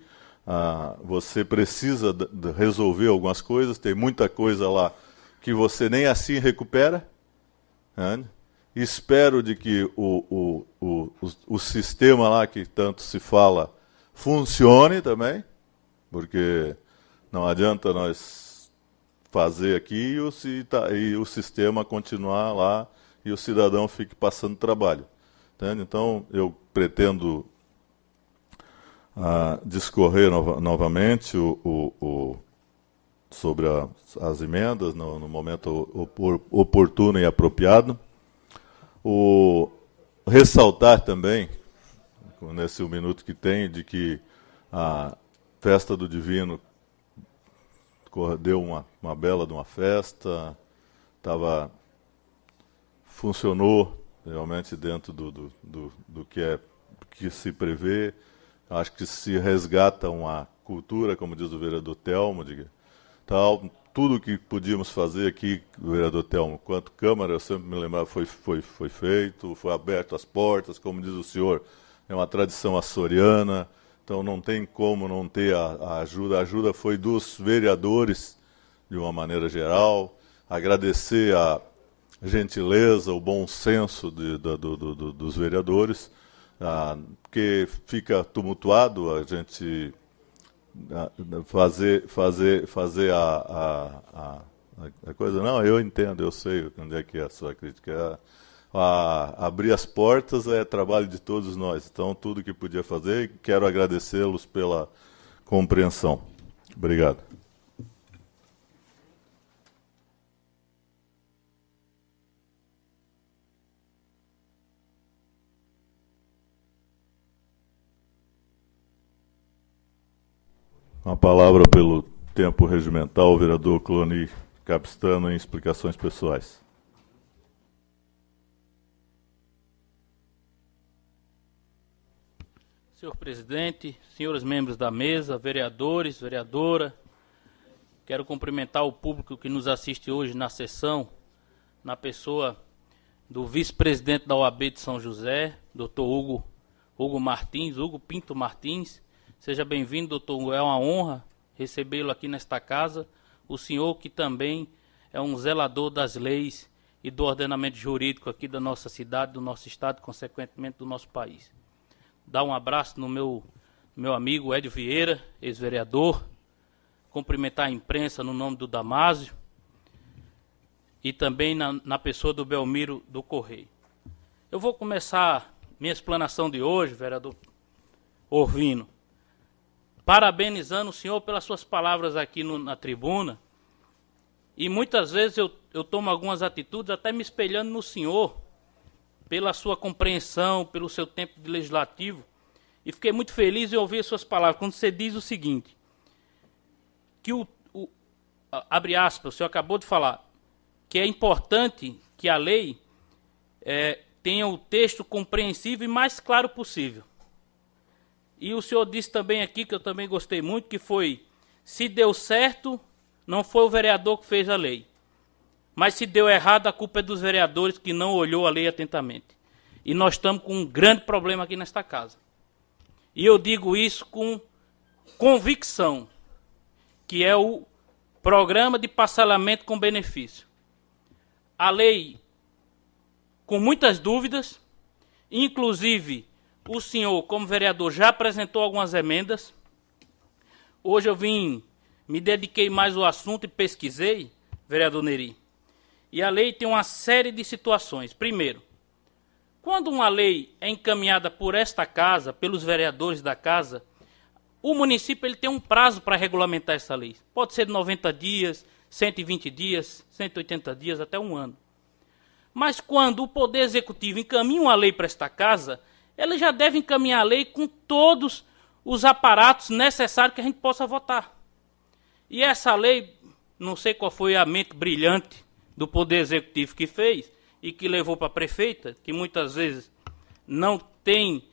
você precisa de resolver algumas coisas, tem muita coisa lá que você nem assim recupera. Né? Espero de que o sistema lá que tanto se fala funcione também, porque não adianta nós fazer aqui e o sistema continuar lá e o cidadão fique passando trabalho. Entende? Então, eu pretendo discorrer novamente sobre as emendas no momento oportuno e apropriado. Ressaltar também, nesse minuto que tem, de que a Festa do Divino deu uma bela de uma festa, funcionou realmente dentro do que se prevê. Acho que se resgata uma cultura, como diz o vereador Telmo, tal, tudo que podíamos fazer aqui, o vereador Telmo, quanto Câmara, eu sempre me lembrava, foi feito, foi aberto as portas, como diz o senhor, é uma tradição açoriana, então não tem como não ter a ajuda. A ajuda foi dos vereadores, de uma maneira geral. Agradecer a gentileza, o bom senso dos vereadores, porque fica tumultuado a gente fazer a coisa. Não, eu entendo, eu sei onde é que é a sua crítica. Abrir as portas é trabalho de todos nós. Então, tudo que podia fazer, quero agradecê-los pela compreensão. Obrigado. A palavra pelo tempo regimental, o vereador Cloni Capistrano, em explicações pessoais. Senhor presidente, senhores membros da mesa, vereadores, vereadora, quero cumprimentar o público que nos assiste hoje na sessão, na pessoa do vice-presidente da OAB de São José, doutor Hugo Pinto Martins. Seja bem-vindo, doutor. É uma honra recebê-lo aqui nesta casa. O senhor que também é um zelador das leis e do ordenamento jurídico aqui da nossa cidade, do nosso estado e, consequentemente, do nosso país. Dá um abraço no meu amigo Edio Vieira, ex-vereador. Cumprimentar a imprensa no nome do Damásio e também na pessoa do Belmiro do Correio. Eu vou começar minha explanação de hoje, vereador Orvino, parabenizando o senhor pelas suas palavras aqui na tribuna. E muitas vezes eu tomo algumas atitudes até me espelhando no senhor, pela sua compreensão, pelo seu tempo de legislativo. E fiquei muito feliz em ouvir as suas palavras, quando você diz o seguinte, que abre aspas, o senhor acabou de falar, que é importante que a lei tenha o texto compreensível e mais claro possível. E o senhor disse também aqui, que eu também gostei muito, que foi, se deu certo, não foi o vereador que fez a lei. Mas se deu errado, a culpa é dos vereadores que não olhou a lei atentamente. E nós estamos com um grande problema aqui nesta casa. E eu digo isso com convicção, que é o programa de parcelamento com benefício. A lei, com muitas dúvidas, inclusive o senhor, como vereador, já apresentou algumas emendas. Hoje eu me dediquei mais ao assunto e pesquisei, vereador Neri. E a lei tem uma série de situações. Primeiro, quando uma lei é encaminhada por esta casa, pelos vereadores da casa, o município ele tem um prazo para regulamentar essa lei. Pode ser de 90 dias, 120 dias, 180 dias, até um ano. Mas quando o Poder Executivo encaminha uma lei para esta casa, ela já deve encaminhar a lei com todos os aparatos necessários que a gente possa votar. E essa lei, não sei qual foi a mente brilhante do Poder Executivo que fez e que levou para a prefeita, que muitas vezes não tem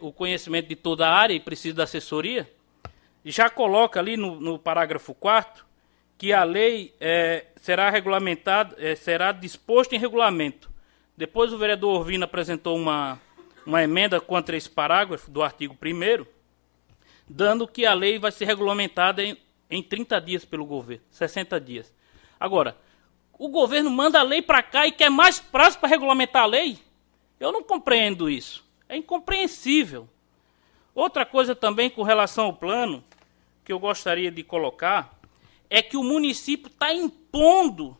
o conhecimento de toda a área e precisa da assessoria, já coloca ali no parágrafo 4º que a lei será regulamentada, será disposta em regulamento. Depois o vereador Orvino apresentou uma emenda contra esse parágrafo do artigo 1º, dando que a lei vai ser regulamentada em 30 dias pelo governo, 60 dias. Agora, o governo manda a lei para cá e quer mais prazo para regulamentar a lei? Eu não compreendo isso. É incompreensível. Outra coisa também com relação ao plano, que eu gostaria de colocar, é que o município está impondo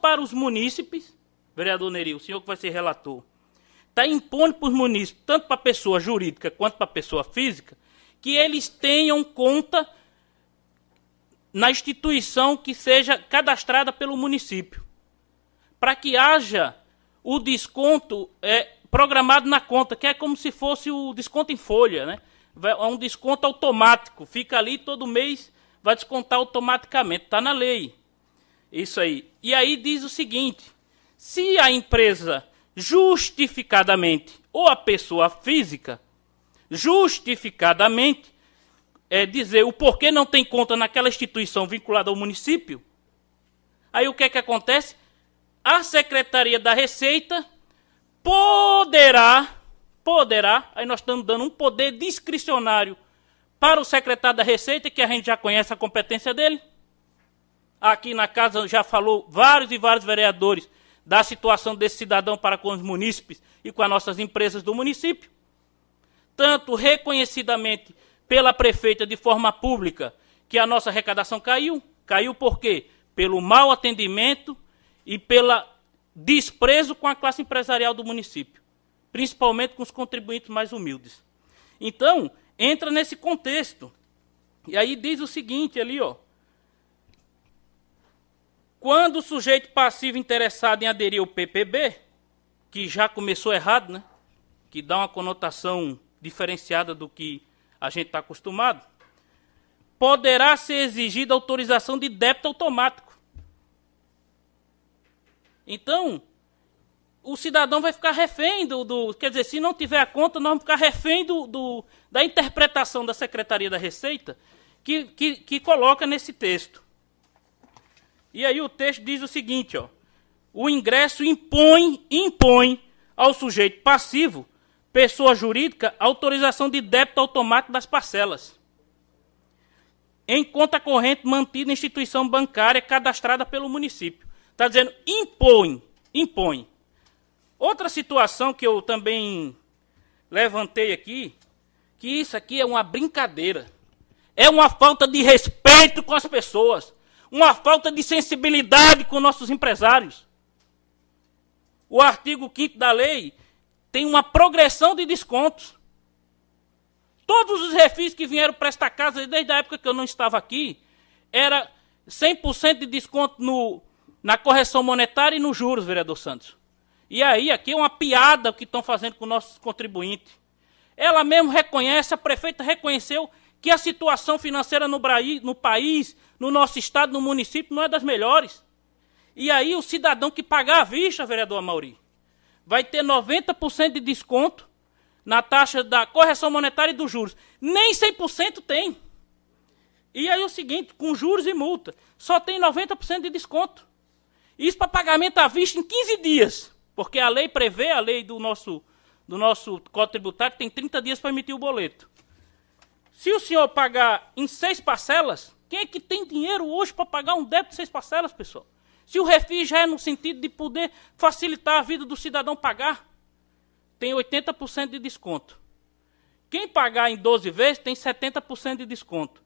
para os munícipes, vereador Neri, o senhor que vai ser relator, está impondo para os munícipes, tanto para a pessoa jurídica quanto para a pessoa física, que eles tenham conta na instituição que seja cadastrada pelo município, para que haja o desconto programado na conta, que é como se fosse o desconto em folha, né? É um desconto automático, fica ali todo mês, vai descontar automaticamente, está na lei. Isso aí. E aí diz o seguinte, se a empresa justificadamente, ou a pessoa física, justificadamente, dizer o porquê não tem conta naquela instituição vinculada ao município, aí o que é que acontece? A Secretaria da Receita poderá, aí nós estamos dando um poder discricionário para o secretário da Receita, que a gente já conhece a competência dele. Aqui na casa já falou vários e vários vereadores da situação desse cidadão para com os munícipes e com as nossas empresas do município. Tanto reconhecidamente pela prefeita de forma pública que a nossa arrecadação caiu. Caiu por quê? Pelo mau atendimento e pelo desprezo com a classe empresarial do município, principalmente com os contribuintes mais humildes. Então, entra nesse contexto. E aí diz o seguinte ali, ó. Quando o sujeito passivo interessado em aderir ao PPB, que já começou errado, né? Que dá uma conotação diferenciada do que a gente está acostumado, poderá ser exigida autorização de débito automático. Então, o cidadão vai ficar refém quer dizer, se não tiver a conta, nós vamos ficar refém da interpretação da Secretaria da Receita que coloca nesse texto. E aí o texto diz o seguinte, ó, o ingresso impõe ao sujeito passivo, pessoa jurídica, autorização de débito automático das parcelas, em conta corrente mantida em instituição bancária cadastrada pelo município. Está dizendo impõe. Outra situação que eu também levantei aqui, que isso aqui é uma brincadeira. É uma falta de respeito com as pessoas. Uma falta de sensibilidade com nossos empresários. O artigo 5º da lei tem uma progressão de descontos. Todos os refis que vieram para esta casa, desde a época que eu não estava aqui, era 100% de desconto na correção monetária e nos juros, vereador Santos. E aí, aqui é uma piada o que estão fazendo com nossos contribuintes. Ela mesmo reconhece, a prefeita reconheceu que a situação financeira no país, no nosso estado, no município, não é das melhores. E aí o cidadão que pagar à vista, vereador Amaury, vai ter 90% de desconto na taxa da correção monetária e dos juros. Nem 100% tem. E aí o seguinte, com juros e multa, só tem 90% de desconto. Isso para pagamento à vista em 15 dias. Porque a lei prevê, a lei do nosso Código Tributário, tem 30 dias para emitir o boleto. Se o senhor pagar em 6 parcelas, quem é que tem dinheiro hoje para pagar um débito de 6 parcelas, pessoal? Se o refis já é no sentido de poder facilitar a vida do cidadão pagar, tem 80% de desconto. Quem pagar em 12 vezes tem 70% de desconto.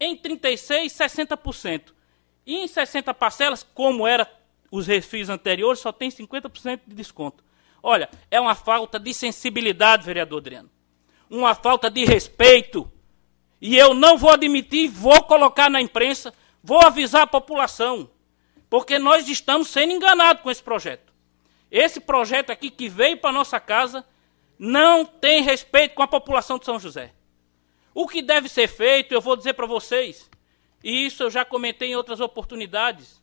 Em 36, 60%. E em 60 parcelas, como era os refis anteriores, só tem 50% de desconto. Olha, é uma falta de sensibilidade, vereador Adriano. Uma falta de respeito. E eu não vou admitir, vou colocar na imprensa, vou avisar a população. Porque nós estamos sendo enganados com esse projeto. Esse projeto aqui que veio para a nossa casa não tem respeito com a população de São José. O que deve ser feito, eu vou dizer para vocês, e isso eu já comentei em outras oportunidades,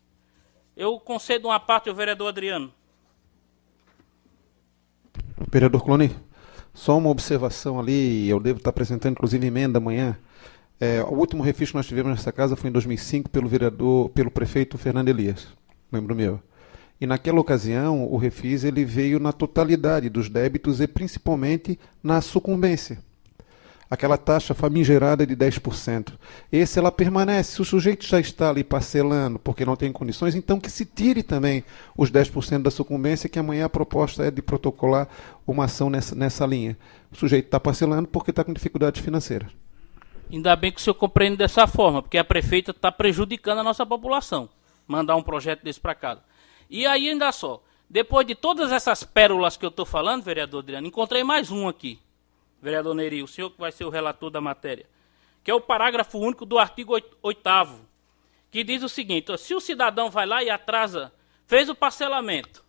eu concedo uma parte ao vereador Adriano. Vereador Cloni, só uma observação ali, eu devo estar apresentando inclusive emenda amanhã. O último refis que nós tivemos nessa casa foi em 2005 pelo prefeito Fernando Elias, membro meu. E naquela ocasião o refis ele veio na totalidade dos débitos e principalmente na sucumbência. Aquela taxa famigerada de 10%. Esse ela permanece. Se o sujeito já está ali parcelando porque não tem condições, então que se tire também os 10% da sucumbência, que amanhã a proposta é de protocolar uma ação nessa linha. O sujeito está parcelando porque está com dificuldade financeira. Ainda bem que o senhor compreende dessa forma, porque a prefeita está prejudicando a nossa população. Mandar um projeto desse para casa. E aí ainda só, depois de todas essas pérolas que eu estou falando, vereador Adriano, encontrei mais um aqui. Vereador Neri, o senhor que vai ser o relator da matéria, que é o parágrafo único do artigo 8º, que diz o seguinte, ó, se o cidadão vai lá e atrasa, fez o parcelamento,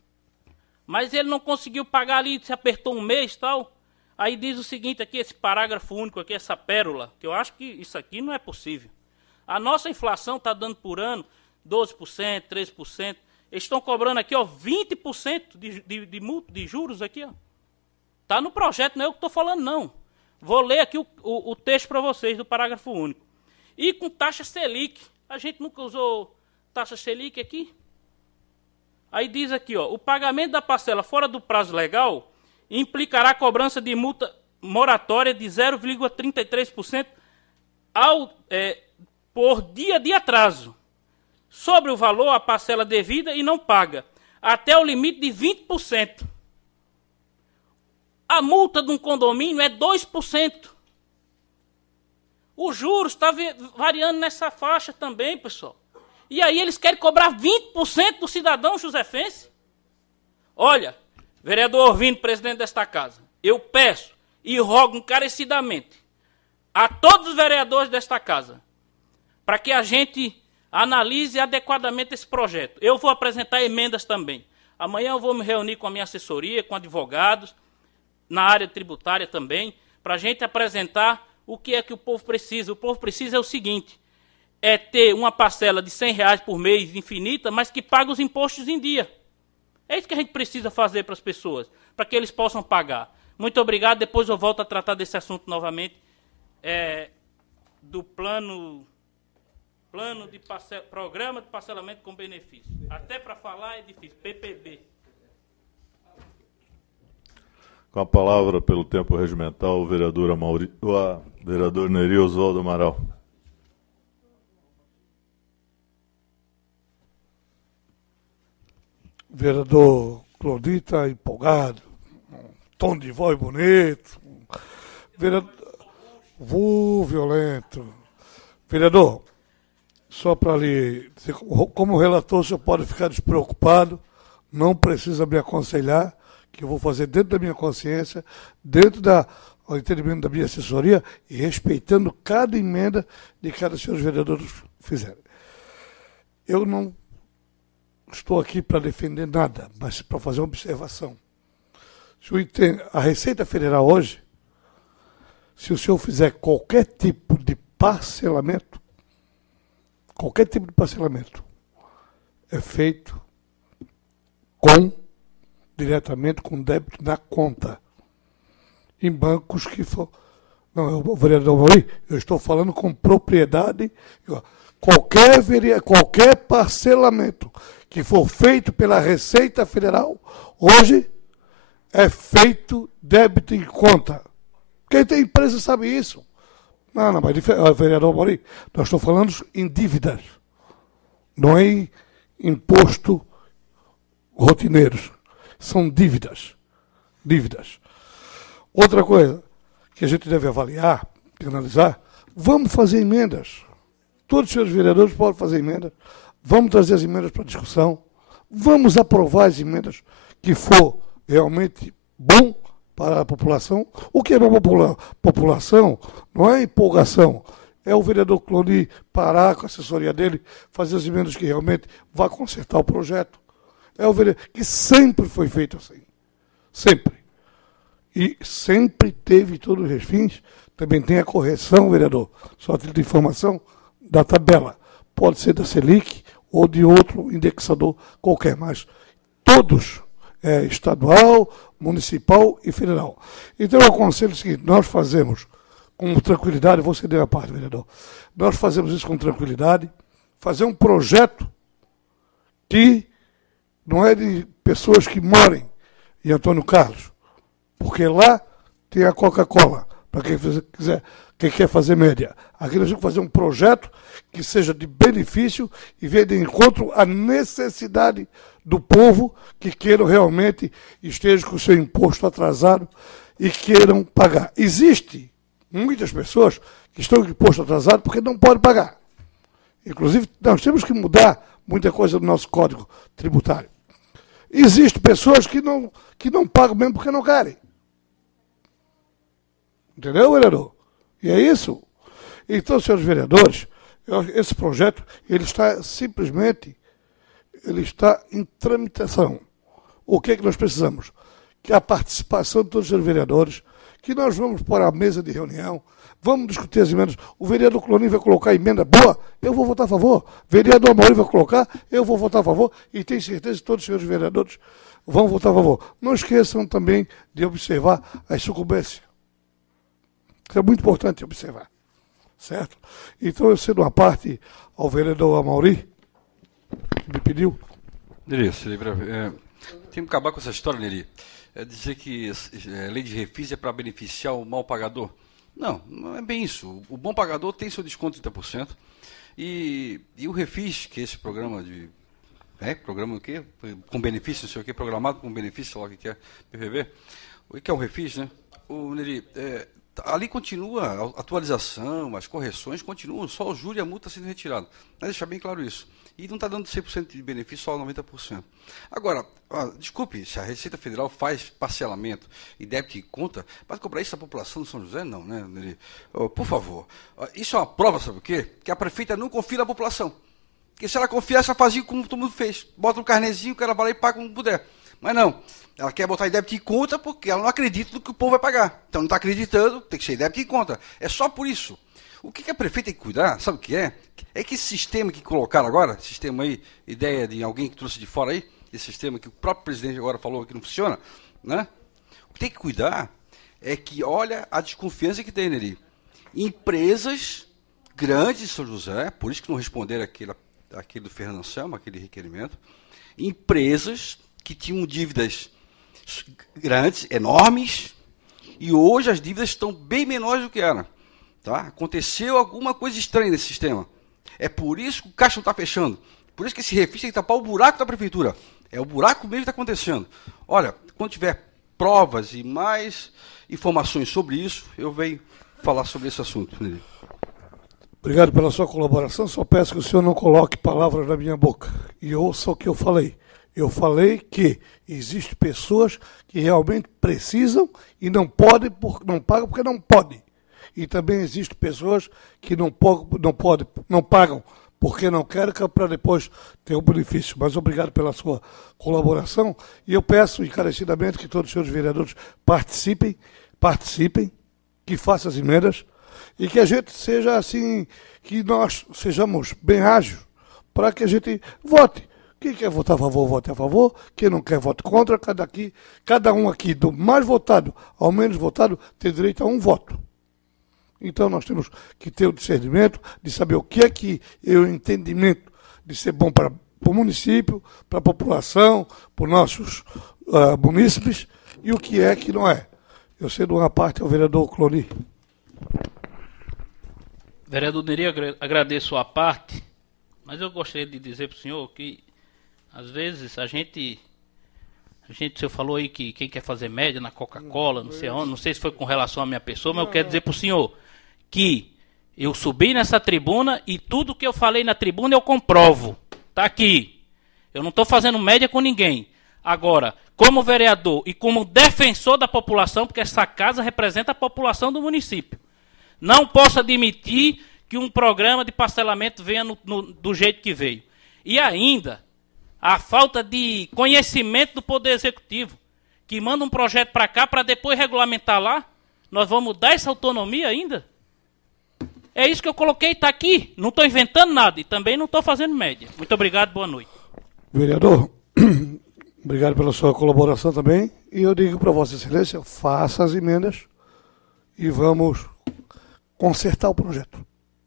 mas ele não conseguiu pagar ali, se apertou um mês e tal, aí diz o seguinte aqui, esse parágrafo único aqui, essa pérola, que eu acho que isso aqui não é possível. A nossa inflação está dando por ano 12%, 13%, Eles estão cobrando aqui, ó, 20% de juros aqui, ó. Está no projeto, não é eu que estou falando, não. Vou ler aqui o texto para vocês do parágrafo único. E com taxa Selic. A gente nunca usou taxa Selic aqui? Aí diz aqui, ó, o pagamento da parcela fora do prazo legal implicará a cobrança de multa moratória de 0,33% por dia de atraso, sobre o valor a parcela devida e não paga, até o limite de 20%. A multa de um condomínio é 2%. Os juros estão variando nessa faixa também, pessoal. E aí eles querem cobrar 20% do cidadão josefense? Olha, vereador Orvino, presidente desta casa, eu peço e rogo encarecidamente a todos os vereadores desta casa para que a gente analise adequadamente esse projeto. Eu vou apresentar emendas também. Amanhã eu vou me reunir com a minha assessoria, com advogados, na área tributária também, para a gente apresentar o que é que o povo precisa. O povo precisa é o seguinte, é ter uma parcela de R$100 por mês infinita, mas que pague os impostos em dia. É isso que a gente precisa fazer para as pessoas, para que eles possam pagar. Muito obrigado, depois eu volto a tratar desse assunto novamente, do programa de parcelamento com benefício. Até para falar é difícil, PPB. Com a palavra, pelo tempo regimental, o vereador Neri Oswaldo Amaral. Vereador Cloni está empolgado, um tom de voz bonito, vereador violento. Vereador, só para lhe dizer, como relator, o senhor pode ficar despreocupado, não precisa me aconselhar, que eu vou fazer dentro da minha consciência, dentro do entendimento da minha assessoria e respeitando cada emenda de cada senhor vereadores fizerem. Eu não estou aqui para defender nada, mas para fazer uma observação. Se o entende, a Receita Federal hoje, se o senhor fizer qualquer tipo de parcelamento, é feito diretamente com débito na conta, em bancos que for. Não, o vereador Mauri, eu estou falando com propriedade. Qualquer parcelamento que for feito pela Receita Federal, hoje é feito débito em conta. Quem tem empresa sabe isso. Não, mas vereador Mauri, nós estamos falando em dívidas, não é em imposto rotineiros. São dívidas. Outra coisa que a gente deve avaliar, analisar, vamos fazer emendas. Todos os senhores vereadores podem fazer emendas. Vamos trazer as emendas para discussão. Vamos aprovar as emendas que for realmente bom para a população. O que é bom para a população não é empolgação. É o vereador Cloni parar com a assessoria dele, fazer as emendas que realmente vá consertar o projeto. É o vereador que sempre foi feito assim. Sempre. E sempre teve todos os fins. Também tem a correção, vereador, só de informação, da tabela. Pode ser da Selic ou de outro indexador qualquer, mas todos, estadual, municipal e federal. Então eu aconselho o seguinte, nós fazemos com tranquilidade, vou ceder a parte, vereador, nós fazemos isso com tranquilidade, fazer um projeto que não é de pessoas que morem em Antônio Carlos, porque lá tem a Coca-Cola, para quem quer fazer média. Aqui nós temos que fazer um projeto que seja de benefício e venha de encontro à necessidade do povo que queiram realmente, esteja com o seu imposto atrasado e queiram pagar. Existe muitas pessoas que estão com o imposto atrasado porque não podem pagar. Inclusive, nós temos que mudar muita coisa do nosso código tributário. Existem pessoas que não pagam mesmo porque não querem. Entendeu, vereador? E é isso. Então, senhores vereadores, esse projeto, ele está em tramitação. O que é que nós precisamos? Que a participação de todos os vereadores, que nós vamos para a mesa de reunião, vamos discutir as emendas. O vereador Cloninho vai colocar emenda boa, eu vou votar a favor. O vereador Amaury vai colocar, eu vou votar a favor. E tenho certeza que todos os senhores vereadores vão votar a favor. Não esqueçam também de observar as sucumbências. Isso é muito importante observar. Certo? Então, eu cedo uma parte ao vereador Amaury, que me pediu. Neri, tem que acabar com essa história, Neri. É dizer que a lei de refis é para beneficiar o mal pagador. Não, não é bem isso. O bom pagador tem seu desconto de 30%. E o refis, que é esse programa de... programa o quê? Com benefício, não sei o quê, programado com benefício, sei lá o que é, PVB. O que é o refis, né? O Neri, ali continua a atualização, as correções continuam, só o juro e a multa sendo retirado. Mas deixar bem claro isso. E não está dando 100% de benefício, só 90%. Agora, desculpe, se a Receita Federal faz parcelamento e débito e conta, vai cobrar isso da população do São José? Não, né, Neri? Por favor. Isso é uma prova, sabe o quê? Que a prefeita não confia na população. Porque se ela confiasse, ela fazia como todo mundo fez. Bota um carnezinho, o cara vai lá e paga como puder. Mas não. Ela quer botar em débito e conta porque ela não acredita no que o povo vai pagar. Então não está acreditando, tem que ser débito e conta. É só por isso. O que a prefeita tem que cuidar, sabe o que é? É que esse sistema que colocaram agora, sistema aí, ideia de alguém que trouxe de fora aí, esse sistema que o próprio presidente agora falou que não funciona, né? O que tem que cuidar é que, olha a desconfiança que tem, Neri. Empresas grandes de São José, por isso que não responderam aquele do Fernando Anselmo, aquele requerimento, empresas que tinham dívidas grandes, enormes, e hoje as dívidas estão bem menores do que eram. Tá? Aconteceu alguma coisa estranha nesse sistema. É por isso que o caixa não está fechando. Por isso que esse refis tem que tapar o buraco da prefeitura. É o buraco mesmo que está acontecendo. Olha, quando tiver provas e mais informações sobre isso, eu venho falar sobre esse assunto. Obrigado pela sua colaboração. Só peço que o senhor não coloque palavras na minha boca. E ouça o que eu falei. Eu falei que existem pessoas que realmente precisam e não podem, não pagam porque não podem. E também existem pessoas que não pagam porque não querem, para depois ter o benefício. Mas obrigado pela sua colaboração. E eu peço encarecidamente que todos os senhores vereadores participem, que façam as emendas e que a gente seja assim, que nós sejamos bem ágeis para que a gente vote. Quem quer votar a favor, vote a favor. Quem não quer, vote contra. Cada um aqui, do mais votado ao menos votado, tem direito a um voto. Então, nós temos que ter o discernimento de saber o que é o entendimento de ser bom para o município, para a população, para os nossos munícipes, e o que é que não é. Eu cedo uma parte ao vereador Cloninho. Vereador Neri, agradeço a parte, mas eu gostaria de dizer para o senhor que, às vezes, a gente, o senhor falou aí que quem quer fazer média na Coca-Cola, não sei onde, não sei se foi com relação à minha pessoa, mas eu quero dizer para o senhor que eu subi nessa tribuna e tudo que eu falei na tribuna eu comprovo. Está aqui. Eu não estou fazendo média com ninguém. Agora, como vereador e como defensor da população, porque essa casa representa a população do município, não posso admitir que um programa de parcelamento venha do jeito que veio. E ainda, a falta de conhecimento do Poder Executivo, que manda um projeto para cá para depois regulamentar lá. Nós vamos dar essa autonomia ainda? É isso que eu coloquei, está aqui. Não estou inventando nada e também não estou fazendo média. Muito obrigado, boa noite. Vereador, obrigado pela sua colaboração também. E eu digo para Vossa Excelência, faça as emendas e vamos consertar o projeto.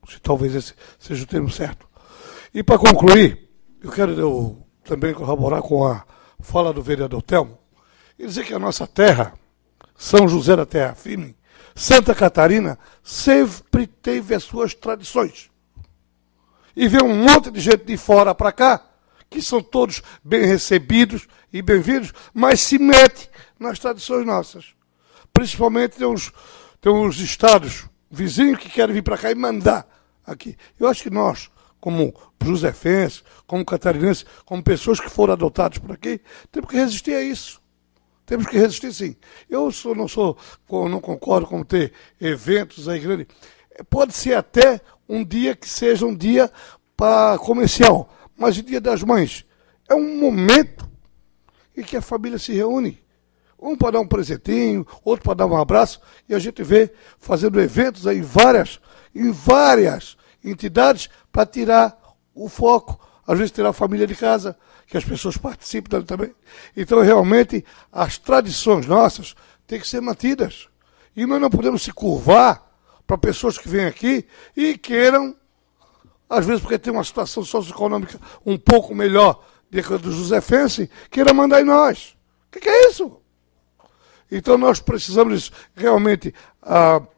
Se talvez esse seja o termo certo. E para concluir, eu quero também corroborar com a fala do vereador Telmo e dizer que a nossa terra, São José da Terra Firme, Santa Catarina, sempre teve as suas tradições. E vem um monte de gente de fora para cá, que são todos bem recebidos e bem-vindos, mas se mete nas tradições nossas. Principalmente tem uns estados vizinhos que querem vir para cá e mandar aqui. Eu acho que nós, como josefenses, como catarinenses, como pessoas que foram adotadas por aqui, temos que resistir a isso. Temos que resistir, sim. Eu não concordo com ter eventos aí grandes. Pode ser até um dia que seja um dia comercial, mas o Dia das Mães é um momento em que a família se reúne. Um para dar um presentinho, outro para dar um abraço, e a gente vê fazendo eventos aí em várias entidades para tirar o foco, às vezes tirar a família de casa, que as pessoas participem também. Então, realmente, as tradições nossas têm que ser mantidas. E nós não podemos se curvar para pessoas que vêm aqui e queiram, às vezes porque tem uma situação socioeconômica um pouco melhor do que a do Josefense, queira mandar em nós. O que é isso? Então nós precisamos disso. Realmente,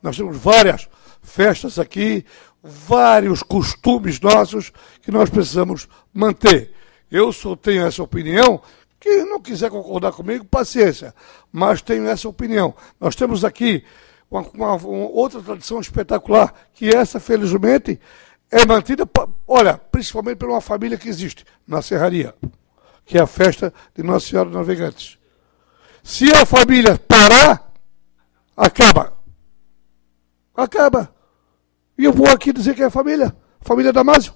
nós temos várias festas aqui, vários costumes nossos que nós precisamos manter. Eu só tenho essa opinião. Quem não quiser concordar comigo, paciência. Mas tenho essa opinião. Nós temos aqui uma outra tradição espetacular, que essa, felizmente, é mantida, olha, principalmente por uma família que existe na Serraria, que é a festa de Nossa Senhora dos Navegantes. Se a família parar, acaba. Acaba. E eu vou aqui dizer que é a família Damásio.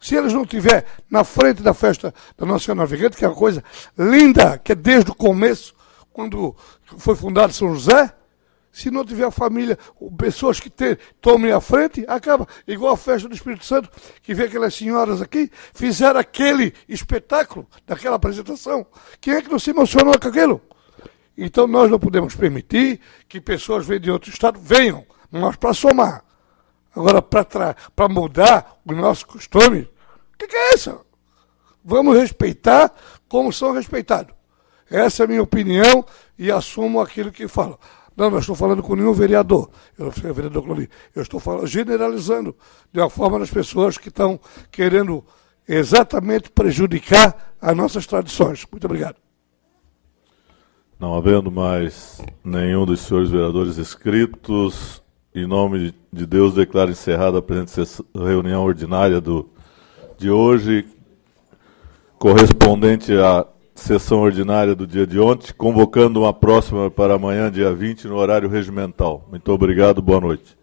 Se eles não estiverem na frente da festa da Nossa Senhora Navegante, que é uma coisa linda, que é desde o começo, quando foi fundado São José, se não tiver a família, pessoas que tomem a frente, acaba. Igual a festa do Espírito Santo, que vê aquelas senhoras aqui, fizeram aquele espetáculo, daquela apresentação. Quem é que não se emocionou com aquilo? Então nós não podemos permitir que pessoas venham de outro estado, venham, mas para somar. Agora, para mudar os nossos costumes, o que é isso? Vamos respeitar como são respeitados. Essa é a minha opinião e assumo aquilo que falo. Não estou falando com nenhum vereador. Eu não sou vereador Cloninho. Eu estou generalizando de uma forma das pessoas que estão querendo exatamente prejudicar as nossas tradições. Muito obrigado. Não havendo mais nenhum dos senhores vereadores inscritos, em nome de Deus, declaro encerrada a presente reunião ordinária de hoje, correspondente à sessão ordinária do dia de ontem, convocando uma próxima para amanhã, dia 20, no horário regimental. Muito obrigado, boa noite.